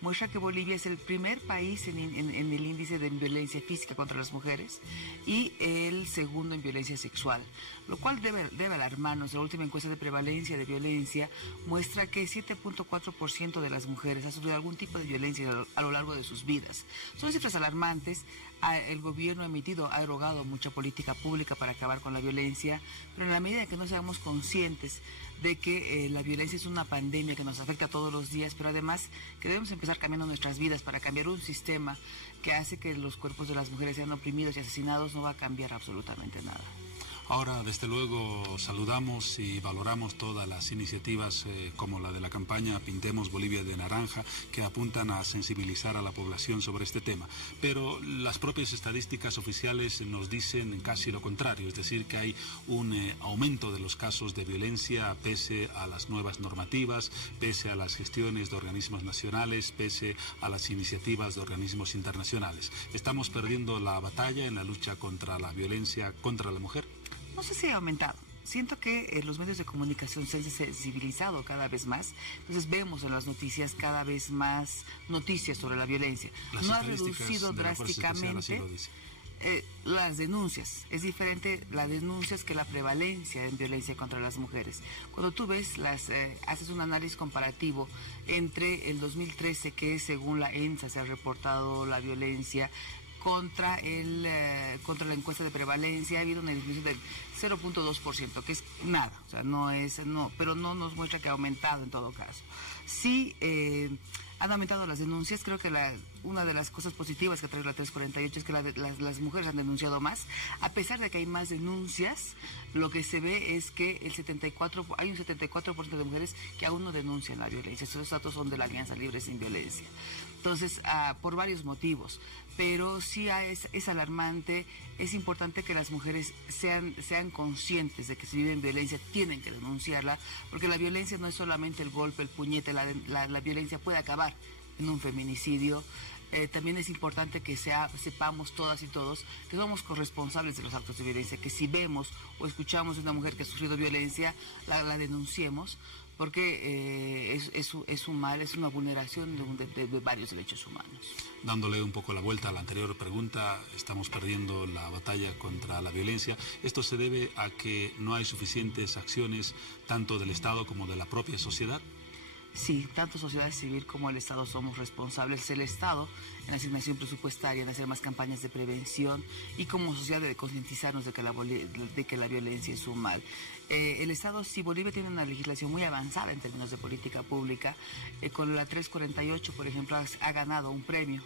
muestra que Bolivia es el primer país en el índice de violencia física contra las mujeres y el segundo en violencia sexual, lo cual debe alarmarnos. La última encuesta de prevalencia de violencia muestra que 7.4% de las mujeres ha sufrido algún tipo de violencia a lo largo de sus vidas. Son cifras alarmantes. El gobierno ha erogado mucha política pública para acabar con la violencia, pero en la medida que no seamos conscientes de que la violencia es una pandemia que nos afecta todos los días, pero además que debemos empezar cambiando nuestras vidas para cambiar un sistema que hace que los cuerpos de las mujeres sean oprimidos y asesinados, no va a cambiar absolutamente nada. Ahora, desde luego, saludamos y valoramos todas las iniciativas como la de la campaña Pintemos Bolivia de Naranja, que apuntan a sensibilizar a la población sobre este tema. Pero las propias estadísticas oficiales nos dicen casi lo contrario, es decir, que hay un aumento de los casos de violencia pese a las nuevas normativas, pese a las gestiones de organismos nacionales, pese a las iniciativas de organismos internacionales. ¿Estamos perdiendo la batalla en la lucha contra la violencia contra la mujer? No sé si ha aumentado. Siento que los medios de comunicación se han sensibilizado cada vez más. Entonces vemos en las noticias cada vez más noticias sobre la violencia. No ha reducido drásticamente las denuncias. Es diferente las denuncias que la prevalencia en violencia contra las mujeres. Cuando tú ves, haces un análisis comparativo entre el 2013, que según la ENSA se ha reportado la violencia, contra la encuesta de prevalencia, ha habido una disminución del 0.2%, que es nada, o sea, pero no nos muestra que ha aumentado en todo caso. Sí, han aumentado las denuncias. Creo que una de las cosas positivas que trae la 348 es que las mujeres han denunciado más. A pesar de que hay más denuncias, lo que se ve es que hay un 74% de mujeres que aún no denuncian la violencia. Esos datos son de la Alianza Libre Sin Violencia. Entonces, por varios motivos, pero sí es alarmante. Es importante que las mujeres sean conscientes de que si viven violencia tienen que denunciarla, porque la violencia no es solamente el golpe, el puñete, la violencia puede acabar en un feminicidio. También es importante que sepamos todas y todos que somos corresponsables de los actos de violencia, que si vemos o escuchamos a una mujer que ha sufrido violencia, la denunciemos, porque es un mal, es una vulneración de varios derechos humanos. Dándole un poco la vuelta a la anterior pregunta, estamos perdiendo la batalla contra la violencia. ¿Esto se debe a que no hay suficientes acciones tanto del Estado como de la propia sociedad? Sí, tanto sociedad civil como el Estado somos responsables. El Estado en la asignación presupuestaria, en hacer más campañas de prevención, y como sociedad de concientizarnos de que la violencia es un mal. El Estado, sí, Bolivia tiene una legislación muy avanzada en términos de política pública. Con la 348, por ejemplo, ha ganado un premio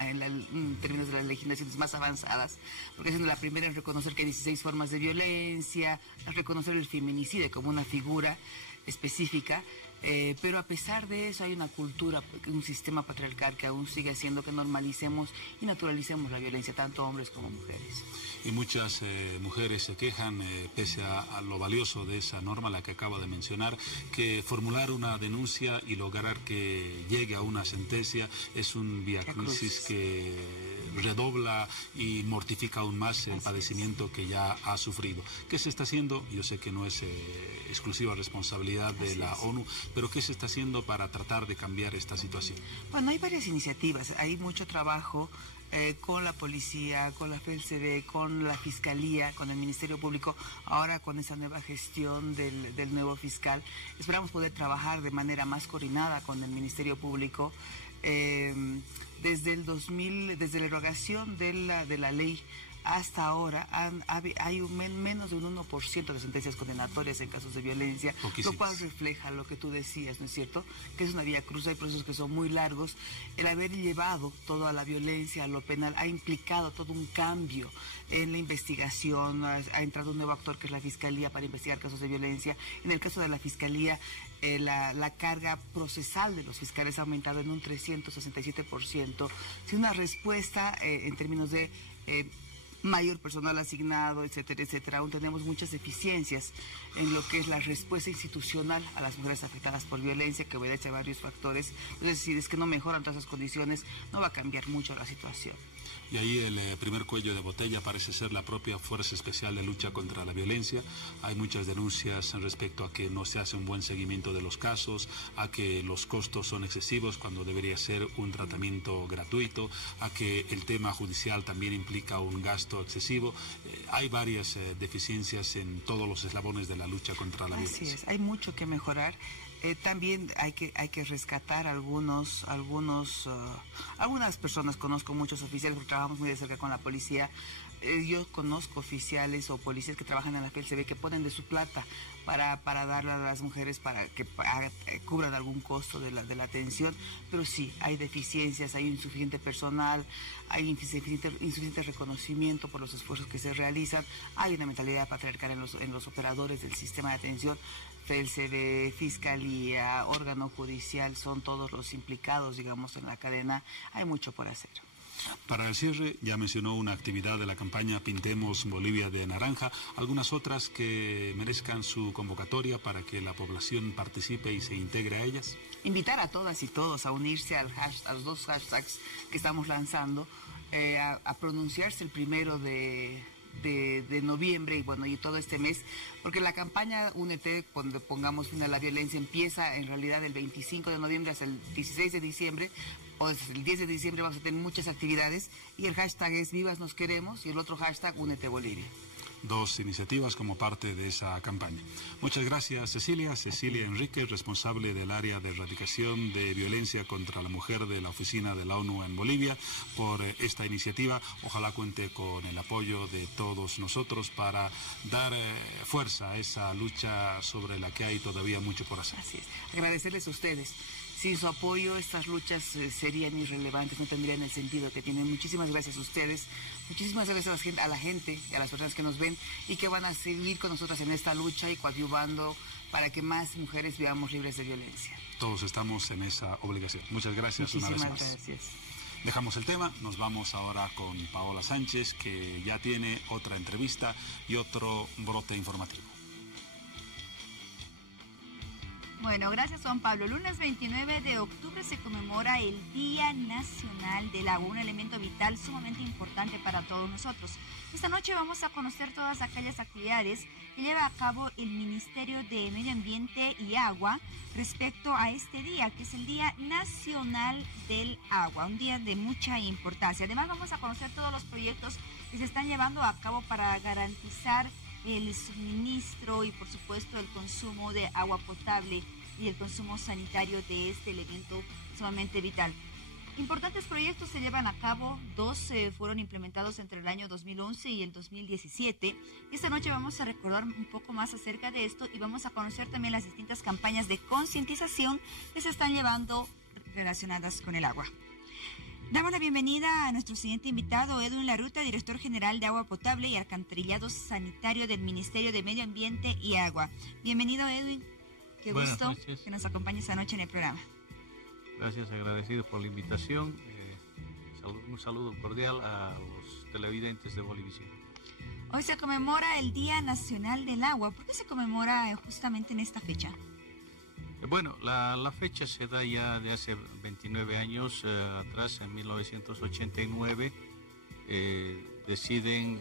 en términos de las legislaciones más avanzadas, porque es la primera en reconocer que hay 16 formas de violencia, a reconocer el feminicidio como una figura específica. Pero a pesar de eso hay una cultura, un sistema patriarcal que aún sigue haciendo que normalicemos y naturalicemos la violencia, tanto hombres como mujeres. Y muchas mujeres se quejan, pese a lo valioso de esa norma, la que acabo de mencionar, que formular una denuncia y lograr que llegue a una sentencia es un viacrucis que redobla y mortifica aún más el padecimiento que ya ha sufrido. ¿Qué se está haciendo? Yo sé que no es exclusiva responsabilidad de la ONU, pero ¿qué se está haciendo para tratar de cambiar esta situación? Bueno, hay varias iniciativas, hay mucho trabajo con la policía, con la FELCD, con la Fiscalía, con el Ministerio Público, ahora con esa nueva gestión del nuevo fiscal. Esperamos poder trabajar de manera más coordinada con el Ministerio Público. Desde el 2000, desde la erogación de la ley hasta ahora, hay menos de un 1% de sentencias condenatorias en casos de violencia, lo cual refleja lo que tú decías, ¿no es cierto? Que es una vía cruz, hay procesos que son muy largos. El haber llevado toda la violencia a lo penal ha implicado todo un cambio en la investigación. Ha entrado un nuevo actor que es la Fiscalía para investigar casos de violencia. En el caso de la Fiscalía, la carga procesal de los fiscales ha aumentado en un 367%. Sin una respuesta en términos de mayor personal asignado, etcétera, etcétera. Aún tenemos muchas deficiencias en lo que es la respuesta institucional a las mujeres afectadas por violencia, que obedece a varios factores. Entonces, si es que no mejoran todas esas condiciones, no va a cambiar mucho la situación. Y ahí el primer cuello de botella parece ser la propia Fuerza Especial de Lucha contra la Violencia. Hay muchas denuncias respecto a que no se hace un buen seguimiento de los casos, a que los costos son excesivos cuando debería ser un tratamiento gratuito, a que el tema judicial también implica un gasto excesivo. Hay varias deficiencias en todos los eslabones de la lucha contra la violencia. Así es, hay mucho que mejorar. También hay que rescatar algunas personas. Conozco muchos oficiales que trabajamos muy de cerca con la policía. Yo conozco oficiales o policías que trabajan en la PLCB que ponen de su plata para darle a las mujeres para que cubran algún costo de la atención, pero sí, hay deficiencias, hay insuficiente personal, hay insuficiente reconocimiento por los esfuerzos que se realizan, hay una mentalidad patriarcal en los operadores del sistema de atención. PLCB, Fiscalía, órgano judicial, son todos los implicados, digamos, en la cadena. Hay mucho por hacer. Para el cierre, ya mencionó una actividad de la campaña Pintemos Bolivia de Naranja, algunas otras que merezcan su convocatoria para que la población participe y se integre a ellas. Invitar a todas y todos a unirse a los 2 hashtags que estamos lanzando, a pronunciarse el 1 de noviembre y todo este mes, porque la campaña Únete, cuando pongamos fin a la violencia, empieza en realidad el 25 de noviembre hasta el 16 de diciembre, o desde el 10 de diciembre vamos a tener muchas actividades, y el hashtag es Vivas Nos Queremos, y el otro hashtag Únete Bolivia. 2 iniciativas como parte de esa campaña. Muchas gracias, Cecilia. Cecilia Enrique, responsable del área de erradicación de violencia contra la mujer de la Oficina de la ONU en Bolivia, por esta iniciativa. Ojalá cuente con el apoyo de todos nosotros para dar fuerza a esa lucha sobre la que hay todavía mucho por hacer. Así es. Agradecerles a ustedes. Sin su apoyo, estas luchas serían irrelevantes, no tendrían el sentido que tienen. Muchísimas gracias a ustedes, muchísimas gracias a la gente y a las personas que nos ven y que van a seguir con nosotras en esta lucha y coadyuvando para que más mujeres vivamos libres de violencia. Todos estamos en esa obligación. Muchas gracias una vez más. Muchísimas gracias. Dejamos el tema, nos vamos ahora con Paola Sánchez, que ya tiene otra entrevista y otro brote informativo. Bueno, gracias Juan Pablo. Lunes 29 de octubre se conmemora el Día Nacional del Agua, un elemento vital sumamente importante para todos nosotros. Esta noche vamos a conocer todas aquellas actividades que lleva a cabo el Ministerio de Medio Ambiente y Agua respecto a este día, que es el Día Nacional del Agua, un día de mucha importancia. Además vamos a conocer todos los proyectos que se están llevando a cabo para garantizar el suministro y por supuesto el consumo de agua potable y el consumo sanitario de este elemento sumamente vital. Importantes proyectos se llevan a cabo, 2 fueron implementados entre el año 2011 y el 2017. Esta noche vamos a recordar un poco más acerca de esto y vamos a conocer también las distintas campañas de concientización que se están llevando relacionadas con el agua. Damos la bienvenida a nuestro siguiente invitado, Edwin Laruta, director general de Agua Potable y Alcantarillado Sanitario del Ministerio de Medio Ambiente y Agua. Bienvenido, Edwin. Qué gusto que nos acompañe esta noche en el programa. Gracias, agradecido por la invitación. Un saludo cordial a los televidentes de Bolivisión. Hoy se conmemora el Día Nacional del Agua. ¿Por qué se conmemora justamente en esta fecha? Bueno, la fecha se da ya de hace 29 años atrás, en 1989, deciden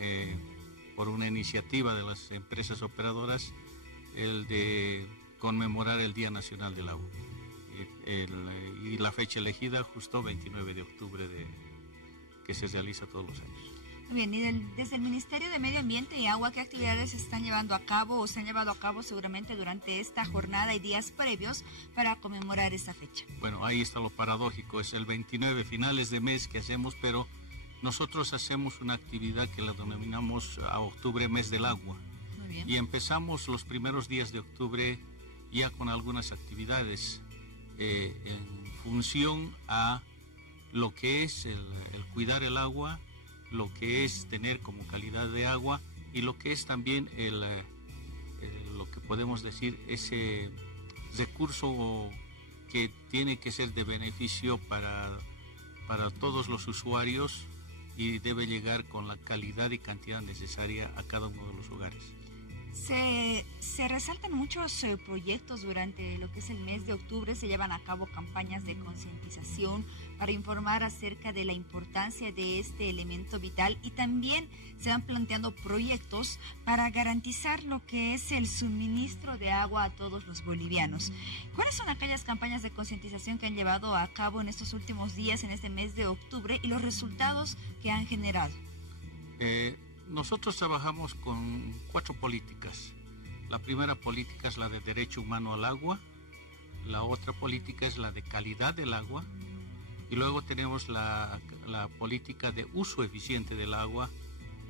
por una iniciativa de las empresas operadoras el de conmemorar el Día Nacional del Agua. Y la fecha elegida justo 29 de octubre que se realiza todos los años. Muy bien, y desde el Ministerio de Medio Ambiente y Agua, ¿qué actividades se están llevando a cabo o se han llevado a cabo seguramente durante esta jornada y días previos para conmemorar esta fecha? Bueno, ahí está lo paradójico, es el 29, finales de mes que hacemos, pero nosotros hacemos una actividad que la denominamos a octubre, mes del agua. Muy bien. Y empezamos los primeros días de octubre ya con algunas actividades en función a lo que es el cuidar el agua, lo que es tener como calidad de agua y lo que es también lo que podemos decir ese recurso que tiene que ser de beneficio para todos los usuarios y debe llegar con la calidad y cantidad necesaria a cada uno de los hogares. Se resaltan muchos proyectos durante lo que es el mes de octubre, se llevan a cabo campañas de concientización para informar acerca de la importancia de este elemento vital y también se van planteando proyectos para garantizar lo que es el suministro de agua a todos los bolivianos. ¿Cuáles son aquellas campañas de concientización que han llevado a cabo en estos últimos días, en este mes de octubre y los resultados que han generado? Nosotros trabajamos con 4 políticas. La primera política es la de derecho humano al agua, la otra política es la de calidad del agua, Y luego tenemos la política de uso eficiente del agua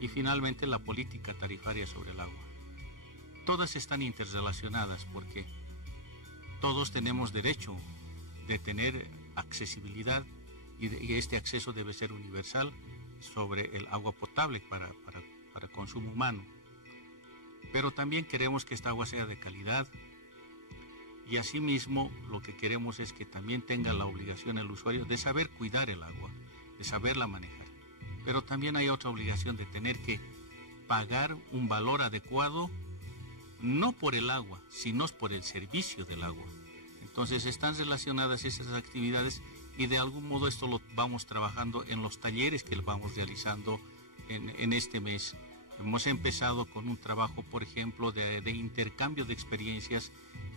y finalmente la política tarifaria sobre el agua. Todas están interrelacionadas porque todos tenemos derecho de tener accesibilidad y este acceso debe ser universal sobre el agua potable para consumo humano. Pero también queremos que esta agua sea de calidad y asimismo lo que queremos es que también tenga la obligación el usuario de saber cuidar el agua, de saberla manejar. Pero también hay otra obligación de tener que pagar un valor adecuado, no por el agua, sino por el servicio del agua. Entonces están relacionadas esas actividades y de algún modo esto lo vamos trabajando en los talleres que vamos realizando en este mes. Hemos empezado con un trabajo, por ejemplo, de intercambio de experiencias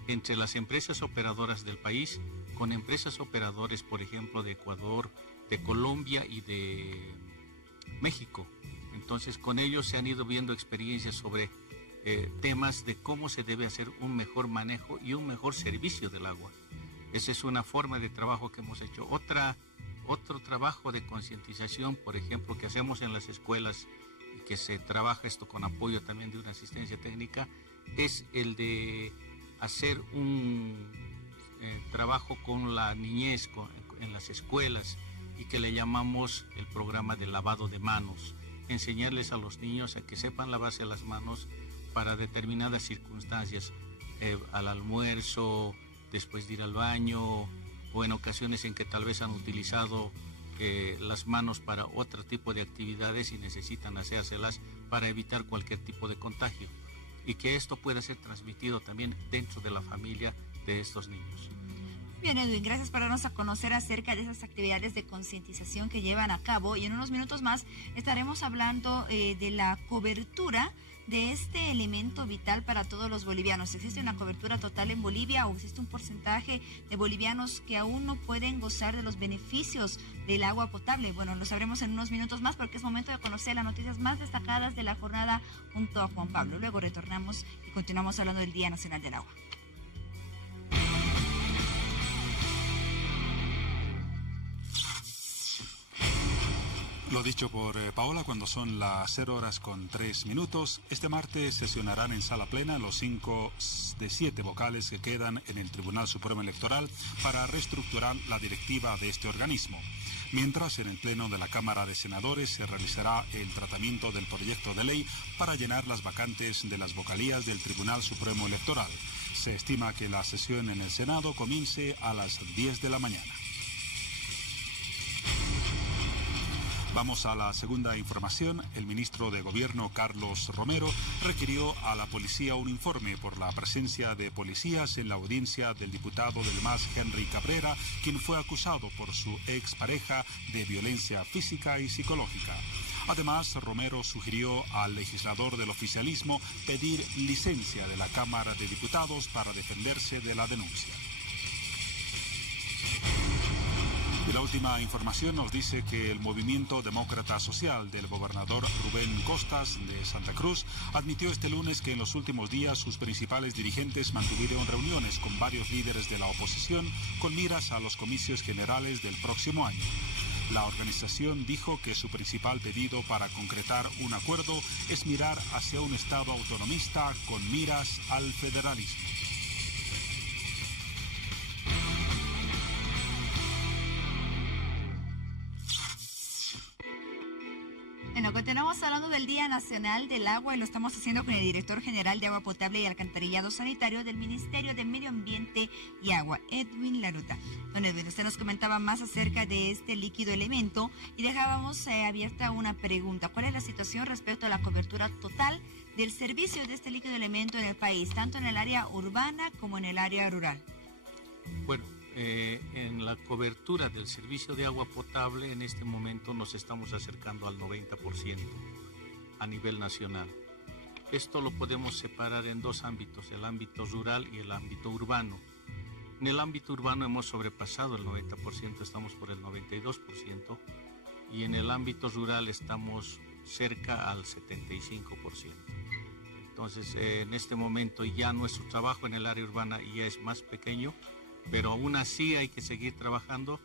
entre las empresas operadoras del país con empresas operadores, por ejemplo, de Ecuador, de Colombia y de México. Entonces, con ellos se han ido viendo experiencias sobre temas de cómo se debe hacer un mejor manejo y un mejor servicio del agua. Esa es una forma de trabajo que hemos hecho. Otro trabajo de concientización, por ejemplo, que hacemos en las escuelas y que se trabaja esto con apoyo también de una asistencia técnica, es el de hacer un trabajo con la niñez en las escuelas y que le llamamos el programa de lavado de manos. Enseñarles a los niños a que sepan lavarse las manos para determinadas circunstancias, al almuerzo, después de ir al baño o en ocasiones en que tal vez han utilizado las manos para otro tipo de actividades y necesitan hacérselas para evitar cualquier tipo de contagio y que esto pueda ser transmitido también dentro de la familia de estos niños. Bien, Edwin, gracias por darnos a conocer acerca de esas actividades de concientización que llevan a cabo y en unos minutos más estaremos hablando de la cobertura de este elemento vital para todos los bolivianos. ¿Existe una cobertura total en Bolivia o existe un porcentaje de bolivianos que aún no pueden gozar de los beneficios del agua potable? Bueno, lo sabremos en unos minutos más porque es momento de conocer las noticias más destacadas de la jornada junto a Juan Pablo. Luego retornamos y continuamos hablando del Día Nacional del Agua. Lo dicho por Paola, cuando son las 0:03, este martes sesionarán en sala plena los 5 de 7 vocales que quedan en el Tribunal Supremo Electoral para reestructurar la directiva de este organismo. Mientras, en el Pleno de la Cámara de Senadores se realizará el tratamiento del proyecto de ley para llenar las vacantes de las vocalías del Tribunal Supremo Electoral. Se estima que la sesión en el Senado comience a las 10 de la mañana. Vamos a la segunda información. El ministro de Gobierno, Carlos Romero, requirió a la policía un informe por la presencia de policías en la audiencia del diputado del MAS, Henry Cabrera, quien fue acusado por su expareja de violencia física y psicológica. Además, Romero sugirió al legislador del oficialismo pedir licencia de la Cámara de Diputados para defenderse de la denuncia. Y la última información nos dice que el Movimiento Demócrata Social del gobernador Rubén Costas de Santa Cruz admitió este lunes que en los últimos días sus principales dirigentes mantuvieron reuniones con varios líderes de la oposición con miras a los comicios generales del próximo año. La organización dijo que su principal pedido para concretar un acuerdo es mirar hacia un Estado autonomista con miras al federalismo. Bueno, continuamos hablando del Día Nacional del Agua y lo estamos haciendo con el director general de Agua Potable y Alcantarillado Sanitario del Ministerio de Medio Ambiente y Agua, Edwin Laruta. Don Edwin, usted nos comentaba más acerca de este líquido elemento y dejábamos abierta una pregunta. ¿Cuál es la situación respecto a la cobertura total del servicio de este líquido elemento en el país, tanto en el área urbana como en el área rural? Bueno, en la cobertura del servicio de agua potable en este momento nos estamos acercando al 90% a nivel nacional. Esto lo podemos separar en dos ámbitos, el ámbito rural y el ámbito urbano. En el ámbito urbano hemos sobrepasado el 90%, estamos por el 92%, y en el ámbito rural estamos cerca al 75%. Entonces, en este momento ya nuestro trabajo en el área urbana ya es más pequeño, pero aún así hay que seguir trabajando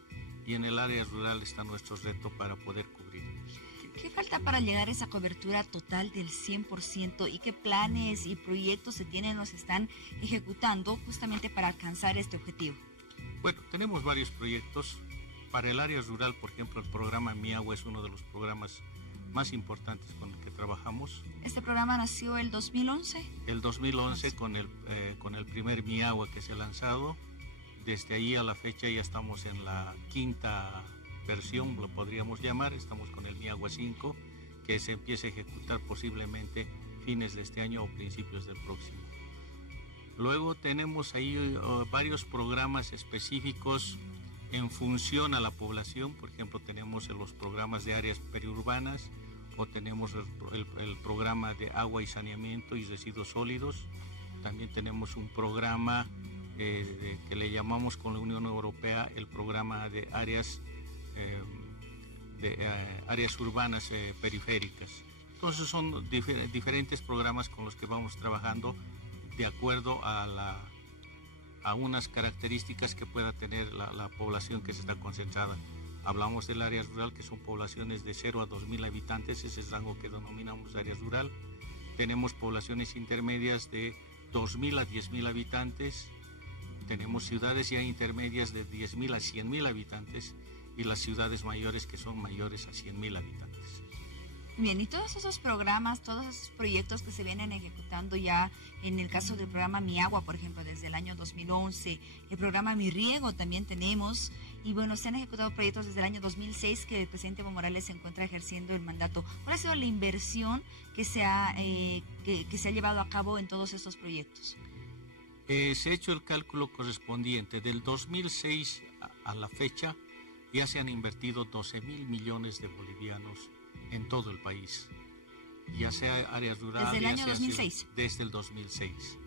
y en el área rural está nuestro reto para poder cubrir. ¿Qué falta para llegar a esa cobertura total del 100% y qué planes y proyectos se tienen o se están ejecutando justamente para alcanzar este objetivo? Bueno, tenemos varios proyectos. Para el área rural, por ejemplo, el programa Mi Agua es uno de los programas más importantes con el que trabajamos. ¿Este programa nació el 2011? El 2011 con el primer Mi Agua que se ha lanzado. Desde ahí a la fecha ya estamos en la quinta versión, lo podríamos llamar. Estamos con el Mi Agua 5, que se empieza a ejecutar posiblemente fines de este año o principios del próximo. Luego tenemos ahí varios programas específicos en función a la población. Por ejemplo, tenemos los programas de áreas periurbanas, o tenemos el programa de agua y saneamiento y residuos sólidos. También tenemos un programa que le llamamos con la Unión Europea el programa de áreas urbanas periféricas. Entonces son diferentes programas con los que vamos trabajando de acuerdo a unas características que pueda tener la población que se está concentrada. Hablamos del área rural, que son poblaciones de 0 a 2.000 habitantes, ese es el rango que denominamos área rural. Tenemos poblaciones intermedias de 2.000 a 10.000 habitantes. Tenemos ciudades ya intermedias de 10.000 a 100.000 habitantes y las ciudades mayores que son mayores a 100.000 habitantes. Bien, y todos esos programas, todos esos proyectos que se vienen ejecutando ya, en el caso del programa Mi Agua, por ejemplo, desde el año 2011, el programa Mi Riego también tenemos, y bueno, se han ejecutado proyectos desde el año 2006 que el presidente Evo Morales se encuentra ejerciendo el mandato. ¿Cuál ha sido la inversión que se ha llevado a cabo en todos estos proyectos? Se ha hecho el cálculo correspondiente. Del 2006 a la fecha ya se han invertido 12.000 millones de bolivianos en todo el país, ya sea áreas rurales. ¿Desde el año 2006? Desde el 2006.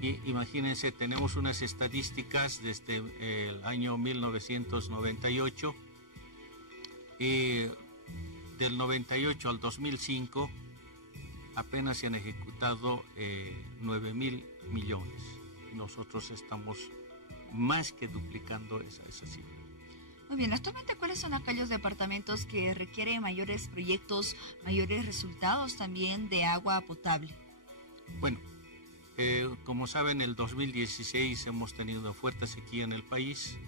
Y imagínense, tenemos unas estadísticas desde el año 1998, y del 98 al 2005 apenas se han ejecutado 9.000 millones. Nosotros estamos más que duplicando esa cifra. Muy bien, actualmente, ¿cuáles son aquellos departamentos que requieren mayores proyectos, mayores resultados también de agua potable? Bueno, como saben, el 2016 hemos tenido una fuerte sequía en el país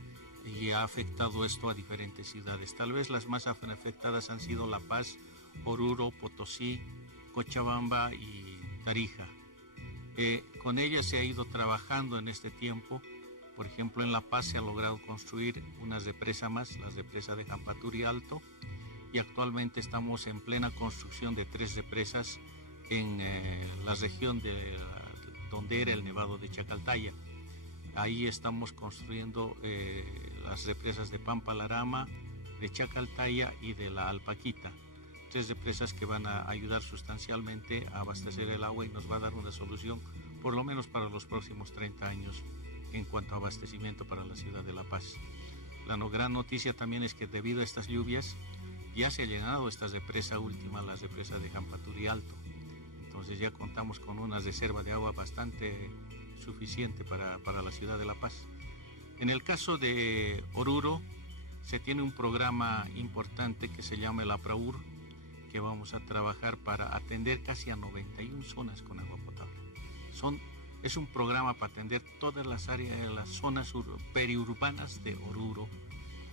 y ha afectado esto a diferentes ciudades. Tal vez las más afectadas han sido La Paz, Oruro, Potosí, Cochabamba y Tarija. Con ellas se ha ido trabajando en este tiempo. Por ejemplo, en La Paz se ha logrado construir una represa más, la represa de Jampaturi Alto, y actualmente estamos en plena construcción de 3 represas en la región donde era el Nevado de Chacaltaya. Ahí estamos construyendo las represas de Pampalarama, de Chacaltaya y de la Alpaquita. 3 represas que van a ayudar sustancialmente a abastecer el agua y nos va a dar una solución, por lo menos para los próximos 30 años, en cuanto a abastecimiento para la ciudad de La Paz. La gran noticia también es que debido a estas lluvias ya se ha llenado esta represa última, la represa de Jampaturi Alto. Entonces ya contamos con una reserva de agua bastante suficiente para la ciudad de La Paz. En el caso de Oruro se tiene un programa importante que se llama el APRAUR, que vamos a trabajar para atender casi a 91 zonas con agua potable. Es un programa para atender todas las áreas de las zonas periurbanas de Oruro,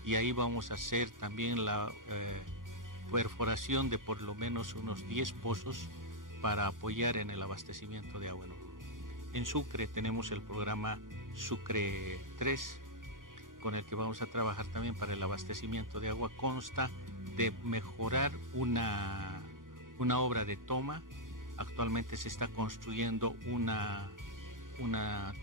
y ahí vamos a hacer también la perforación de por lo menos unos 10 pozos para apoyar en el abastecimiento de agua en Oruro. En Sucre tenemos el programa Sucre 3, con el que vamos a trabajar también para el abastecimiento de agua. Consta de mejorar una obra de toma. Actualmente se está construyendo una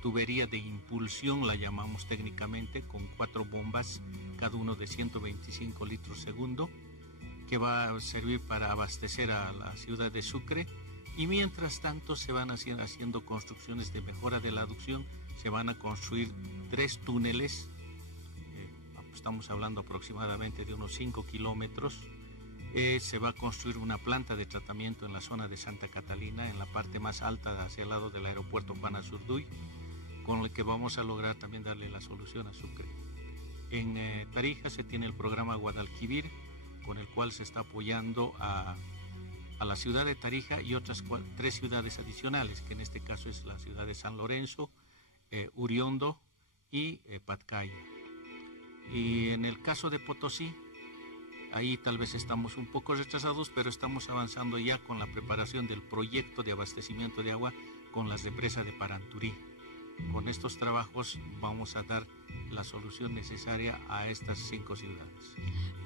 tubería de impulsión, la llamamos técnicamente, con 4 bombas, cada uno de 125 litros segundo, que va a servir para abastecer a la ciudad de Sucre. Y mientras tanto se van haciendo construcciones de mejora de la aducción. Se van a construir 3 túneles, estamos hablando aproximadamente de unos 5 kilómetros. Se va a construir una planta de tratamiento en la zona de Santa Catalina, en la parte más alta hacia el lado del aeropuerto Juan Azurduy, con el que vamos a lograr también darle la solución a Sucre. En Tarija se tiene el programa Guadalquivir, con el cual se está apoyando a la ciudad de Tarija y otras 3 ciudades adicionales, que en este caso es la ciudad de San Lorenzo, Uriondo y Patcaya. Y en el caso de Potosí, ahí tal vez estamos un poco retrasados, pero estamos avanzando ya con la preparación del proyecto de abastecimiento de agua con las represas de Paranturí. Con estos trabajos vamos a dar la solución necesaria a estas 5 ciudades.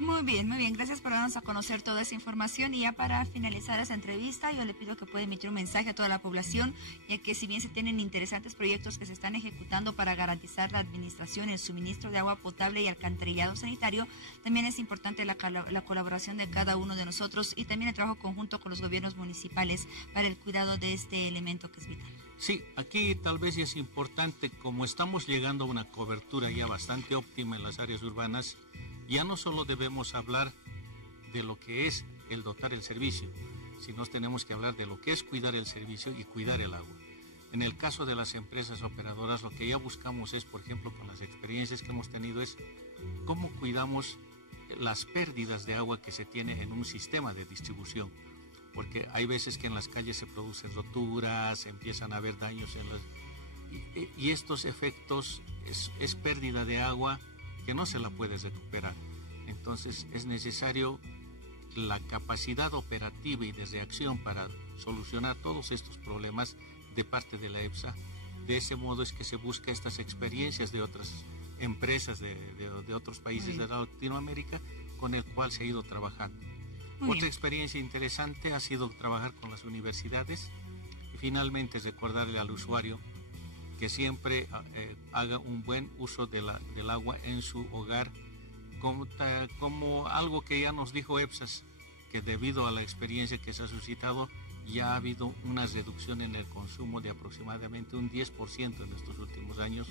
Muy bien, gracias por darnos a conocer toda esa información, y ya para finalizar esa entrevista yo le pido que pueda emitir un mensaje a toda la población, ya que si bien se tienen interesantes proyectos que se están ejecutando para garantizar la administración, el suministro de agua potable y alcantarillado sanitario, también es importante la colaboración de cada uno de nosotros y también el trabajo conjunto con los gobiernos municipales para el cuidado de este elemento que es vital. Sí, aquí tal vez es importante, como estamos llegando a una cobertura ya bastante óptima en las áreas urbanas, ya no solo debemos hablar de lo que es el dotar el servicio, sino tenemos que hablar de lo que es cuidar el servicio y cuidar el agua. En el caso de las empresas operadoras, lo que ya buscamos es, por ejemplo, con las experiencias que hemos tenido, es cómo cuidamos las pérdidas de agua que se tiene en un sistema de distribución. Porque hay veces que en las calles se producen roturas, empiezan a haber daños y estos efectos es pérdida de agua que no se la puede recuperar. Entonces es necesario la capacidad operativa y de reacción para solucionar todos estos problemas de parte de la EPSA. De ese modo es que se busca estas experiencias de otras empresas de otros países de Latinoamérica, con el cual se ha ido trabajando. Otra experiencia interesante ha sido trabajar con las universidades y finalmente recordarle al usuario que siempre haga un buen uso del agua en su hogar, como algo que ya nos dijo EPSAS, que debido a la experiencia que se ha suscitado ya ha habido una reducción en el consumo de aproximadamente un 10% en estos últimos años.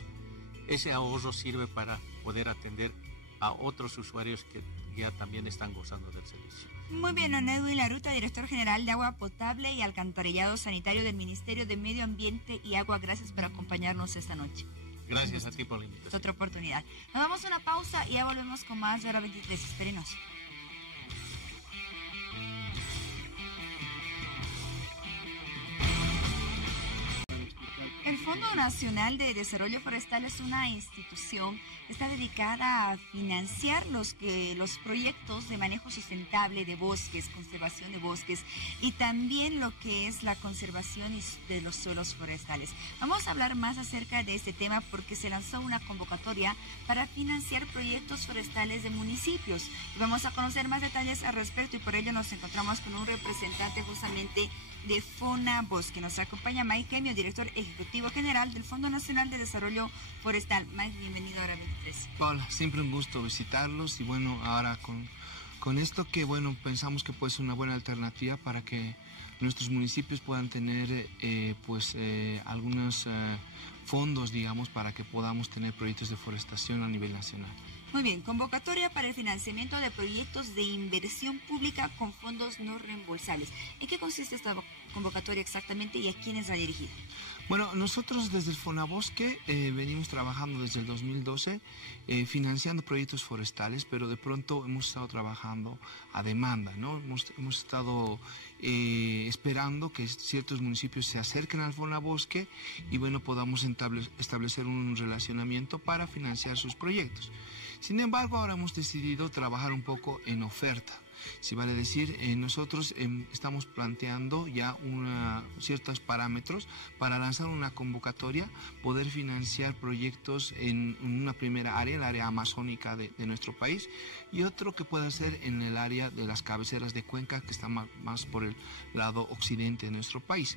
Ese ahorro sirve para poder atender a otros usuarios que ya también están gozando del servicio. Muy bien, don Edwin Laruta, director general de Agua Potable y Alcantarillado Sanitario del Ministerio de Medio Ambiente y Agua, gracias por acompañarnos esta noche. Gracias a ti por la invitación. Otra oportunidad. Nos damos una pausa y ya volvemos con más de Hora 23. Espérenos. El Fondo Nacional de Desarrollo Forestal es una institución que está dedicada a financiar los proyectos de manejo sustentable de bosques, conservación de bosques y también lo que es la conservación de los suelos forestales. Vamos a hablar más acerca de este tema porque se lanzó una convocatoria para financiar proyectos forestales de municipios. Y vamos a conocer más detalles al respecto y por ello nos encontramos con un representante justamente de FONABosque. Nos acompaña Mike Gemio, director ejecutivo general del Fondo Nacional de Desarrollo Forestal. Mike, bienvenido a Hora 23. Hola, siempre un gusto visitarlos y bueno, ahora con esto que bueno, pensamos que puede ser una buena alternativa para que nuestros municipios puedan tener algunos fondos, digamos, para que podamos tener proyectos de forestación a nivel nacional. Muy bien, convocatoria para el financiamiento de proyectos de inversión pública con fondos no reembolsables. ¿En qué consiste esta convocatoria exactamente y a quiénes va dirigida? Bueno, nosotros desde el FONABosque venimos trabajando desde el 2012 financiando proyectos forestales, pero de pronto hemos estado trabajando a demanda, ¿no? Hemos estado esperando que ciertos municipios se acerquen al FONABosque y bueno, podamos establecer un relacionamiento para financiar sus proyectos. Sin embargo, ahora hemos decidido trabajar un poco en oferta. Si vale decir, nosotros estamos planteando ya ciertos parámetros para lanzar una convocatoria, poder financiar proyectos en una primera área, el área amazónica de nuestro país, y otro que pueda ser en el área de las cabeceras de cuenca, que está más por el lado occidente de nuestro país.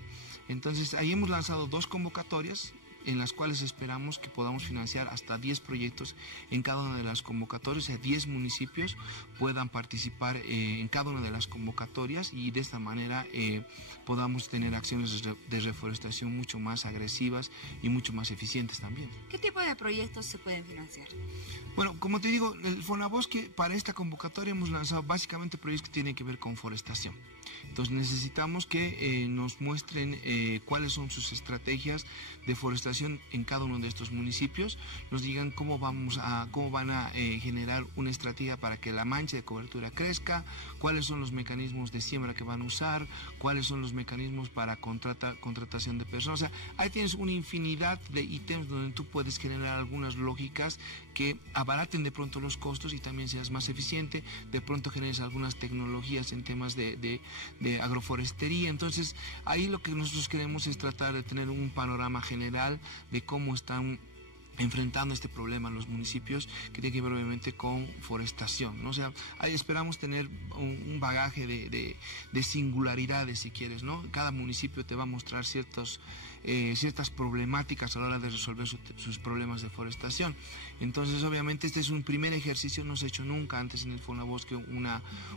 Entonces, ahí hemos lanzado 2 convocatorias, en las cuales esperamos que podamos financiar hasta 10 proyectos en cada una de las convocatorias, 10 municipios puedan participar en cada una de las convocatorias y de esta manera podamos tener acciones de reforestación mucho más agresivas y mucho más eficientes también. ¿Qué tipo de proyectos se pueden financiar? Bueno, como te digo, el FONABosque para esta convocatoria hemos lanzado básicamente proyectos que tienen que ver con forestación. Entonces necesitamos que nos muestren cuáles son sus estrategias de forestación forestación en cada uno de estos municipios, nos digan cómo van a generar una estrategia para que la mancha de cobertura crezca, cuáles son los mecanismos de siembra que van a usar, cuáles son los mecanismos para contratación de personas. O sea, ahí tienes una infinidad de ítems donde tú puedes generar algunas lógicas que abaraten de pronto los costos y también seas más eficiente, de pronto generes algunas tecnologías en temas de agroforestería. Entonces, ahí lo que nosotros queremos es tratar de tener un panorama general de cómo están enfrentando este problema en los municipios, que tiene que ver obviamente con forestación, ¿no? O sea, ahí esperamos tener un bagaje de singularidades, si quieres, ¿no? Cada municipio te va a mostrar ciertas problemáticas a la hora de resolver sus problemas de forestación. Entonces, obviamente, este es un primer ejercicio, no se ha hecho nunca antes en el FONABOSQUE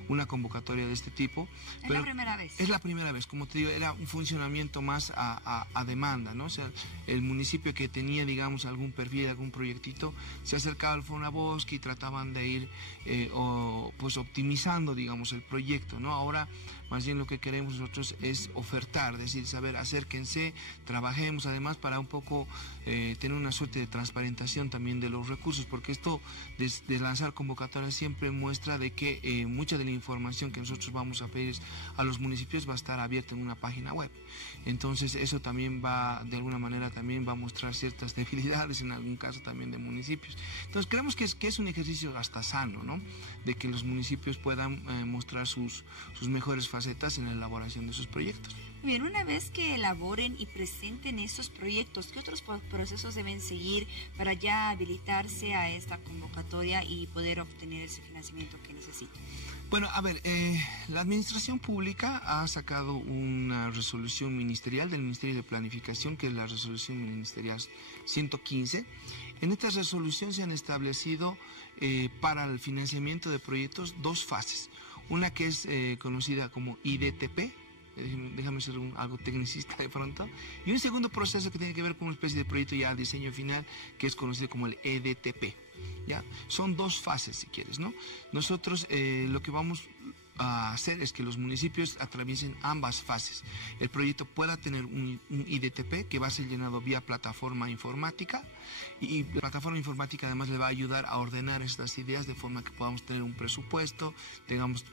una convocatoria de este tipo. ¿Es la primera vez? Es la primera vez, como te digo, era un funcionamiento más a demanda, ¿no? O sea, el municipio que tenía, digamos, algún perfil, algún proyectito, se acercaba al FONABOSQUE y trataban de ir pues optimizando, digamos, el proyecto, ¿no? Ahora, más bien lo que queremos nosotros es ofertar, es decir, saber, acérquense, trabajemos además para un poco tener una suerte de transparentación también de los recursos, porque esto de lanzar convocatorias siempre muestra de que mucha de la información que nosotros vamos a pedir a los municipios va a estar abierta en una página web. Entonces eso también va, de alguna manera también va a mostrar ciertas debilidades en algún caso también de municipios. Entonces creemos que es un ejercicio hasta sano, ¿no? De que los municipios puedan mostrar sus mejores facetas en la elaboración de sus proyectos. Bien, una vez que elaboren y presenten estos proyectos, ¿qué otros procesos deben seguir para ya habilitarse a esta convocatoria y poder obtener ese financiamiento que necesitan? Bueno, a ver, la Administración Pública ha sacado una resolución ministerial del Ministerio de Planificación, que es la resolución ministerial 115. En esta resolución se han establecido para el financiamiento de proyectos dos fases. Una que es conocida como IDTP, déjame ser algo tecnicista de pronto, y un segundo proceso que tiene que ver con una especie de proyecto ya a diseño final, que es conocido como el EDTP. ¿Ya? Son dos fases, si quieres, ¿no? Nosotros lo que vamos a hacer es que los municipios atraviesen ambas fases. El proyecto pueda tener un IDTP que va a ser llenado vía plataforma informática, y la plataforma informática además le va a ayudar a ordenar estas ideas de forma que podamos tener un presupuesto,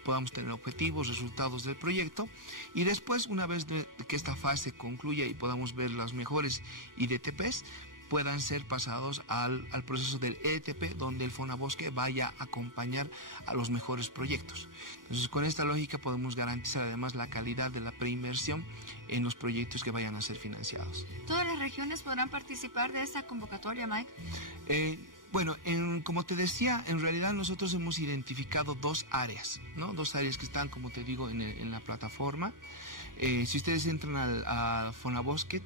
podamos tener objetivos, resultados del proyecto, y después, una vez que esta fase concluya y podamos ver los mejores IDTPs, puedan ser pasados al proceso del EDTP, donde el FONABOSQUE vaya a acompañar a los mejores proyectos. Entonces, con esta lógica podemos garantizar además la calidad de la preinversión en los proyectos que vayan a ser financiados. ¿Todas las regiones podrán participar de esta convocatoria, Mike? Bueno, como te decía, en realidad nosotros hemos identificado dos áreas, ¿no? Dos áreas que están, como te digo, en la plataforma. Si ustedes entran a FONABOSQUE,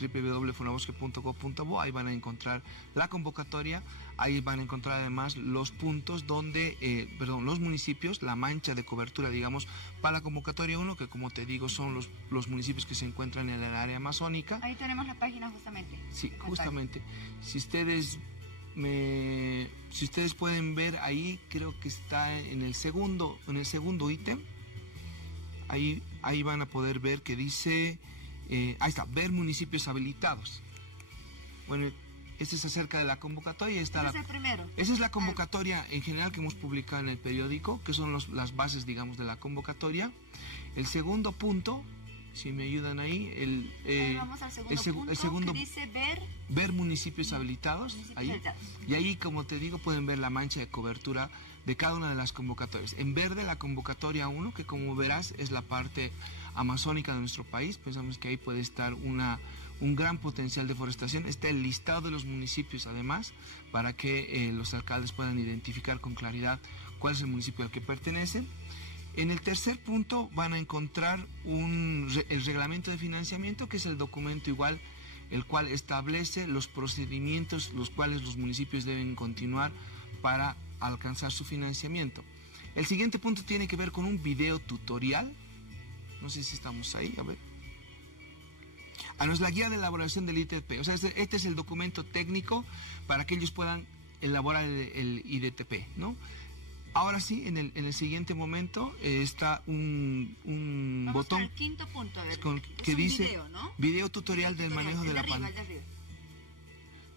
www.fonabosque.gov.bo, ahí van a encontrar la convocatoria, ahí van a encontrar además los puntos donde, los municipios, la mancha de cobertura, digamos, para la convocatoria 1, que como te digo son los municipios que se encuentran en el área amazónica. Ahí tenemos la página justamente. Sí, justamente. Si ustedes pueden ver ahí, creo que está en el segundo ítem. Ahí van a poder ver que dice, ahí está, ver municipios habilitados. Bueno, este es acerca de la convocatoria. Ese es el primero. Esa es la convocatoria en general que hemos publicado en el periódico, que son las bases, digamos, de la convocatoria. El segundo punto, si me ayudan ahí, vamos al segundo punto, que dice ver municipios habilitados. Y ahí, como te digo, pueden ver la mancha de cobertura de cada una de las convocatorias. En verde, la convocatoria 1, que como verás es la parte amazónica de nuestro país. Pensamos que ahí puede estar un gran potencial de forestación. Está el listado de los municipios además, para que los alcaldes puedan identificar con claridad cuál es el municipio al que pertenecen. En el tercer punto van a encontrar el reglamento de financiamiento, que es el documento igual, el cual establece los procedimientos los cuales los municipios deben continuar para alcanzar su financiamiento. El siguiente punto tiene que ver con un video tutorial. No sé si estamos ahí, a ver. No es la guía de elaboración del IDTP. O sea, este es el documento técnico para que ellos puedan elaborar el IDTP, ¿no? Ahora sí, en el siguiente momento está un botón al quinto punto, a ver, que dice video, ¿no? video tutorial del manejo de la palabra.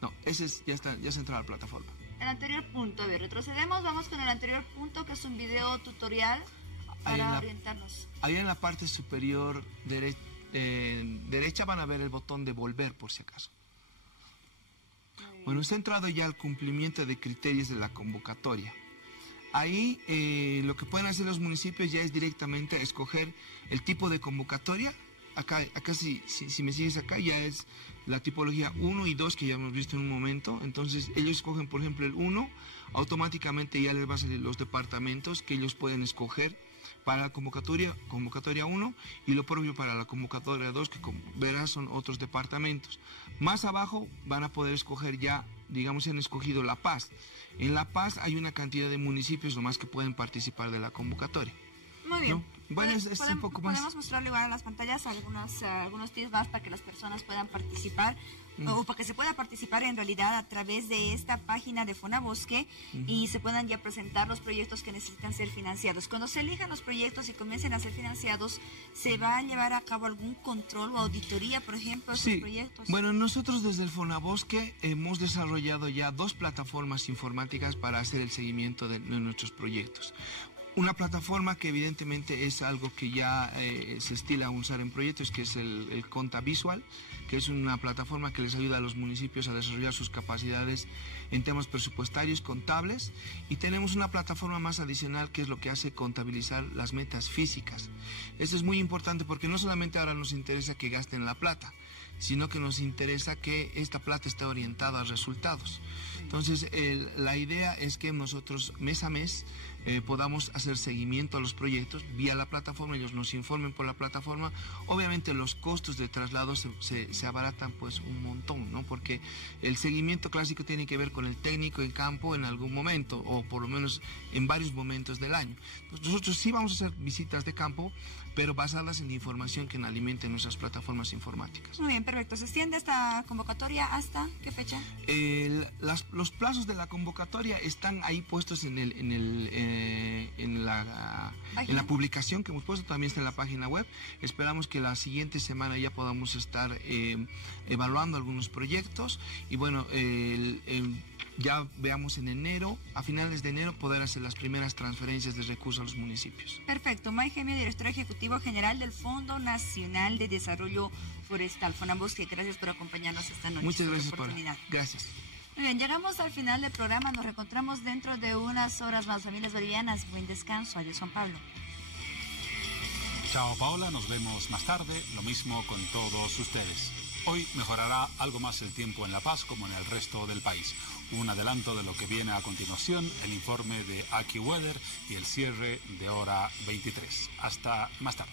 No, ese es, ya se entró a la plataforma. El anterior punto, a ver, retrocedemos, vamos con el anterior punto, que es un video tutorial para orientarnos. Ahí en la parte superior derecha van a ver el botón de volver, por si acaso. Bueno, se ha entrado ya al cumplimiento de criterios de la convocatoria. Ahí lo que pueden hacer los municipios ya es directamente escoger el tipo de convocatoria. Acá si me sigues acá, ya es la tipología 1 y 2 que ya hemos visto en un momento. Entonces ellos escogen, por ejemplo, el 1, automáticamente ya les va a salir los departamentos que ellos pueden escoger para la convocatoria 1, y lo propio para la convocatoria 2, que como verás son otros departamentos. Más abajo van a poder escoger ya, digamos, han escogido La Paz. En La Paz hay una cantidad de municipios nomás que pueden participar de la convocatoria. Muy bien. ¿No? Bueno, es un poco más. Podemos mostrarle igual en las pantallas algunos tips más para que las personas puedan participar, o para que se pueda participar en realidad a través de esta página de Fonabosque, y se puedan ya presentar los proyectos que necesitan ser financiados. Cuando se elijan los proyectos y comiencen a ser financiados, ¿se va a llevar a cabo algún control o auditoría, por ejemplo, de estos proyectos? Bueno, nosotros desde el Fonabosque hemos desarrollado ya 2 plataformas informáticas para hacer el seguimiento de nuestros proyectos. Una plataforma que evidentemente es algo que ya se estila a usar en proyectos, que es el Conta Visual, que es una plataforma que les ayuda a los municipios a desarrollar sus capacidades en temas presupuestarios, contables, y tenemos una plataforma más adicional que es lo que hace contabilizar las metas físicas. Esto es muy importante porque no solamente ahora nos interesa que gasten la plata, sino que nos interesa que esta plata esté orientada a resultados. Entonces, la idea es que nosotros mes a mes podamos hacer seguimiento a los proyectos vía la plataforma, ellos nos informen por la plataforma. Obviamente los costos de traslado se abaratan pues un montón, ¿no? Porque el seguimiento clásico tiene que ver con el técnico en campo en algún momento, o por lo menos en varios momentos del año. Entonces, nosotros sí vamos a hacer visitas de campo, pero basadas en la información que alimenten nuestras plataformas informáticas. Muy bien, perfecto. ¿Se extiende esta convocatoria hasta qué fecha? Los plazos de la convocatoria están ahí puestos en la publicación que hemos puesto, también está en la página web. Esperamos que la siguiente semana ya podamos estar evaluando algunos proyectos, y bueno, ya veamos en enero, a finales de enero, poder hacer las primeras transferencias de recursos a los municipios. Perfecto. May Gemio, director ejecutivo general del Fondo Nacional de Desarrollo Forestal, Fonabosque, gracias por acompañarnos esta noche. Muchas gracias, Paula. Gracias. Muy bien, llegamos al final del programa, nos reencontramos dentro de unas horas más. Familias bolivianas, buen descanso. Adiós, Juan Pablo. Chao, Paola, nos vemos más tarde, lo mismo con todos ustedes. Hoy mejorará algo más el tiempo en La Paz como en el resto del país. Un adelanto de lo que viene a continuación, el informe de AccuWeather y el cierre de hora 23. Hasta más tarde.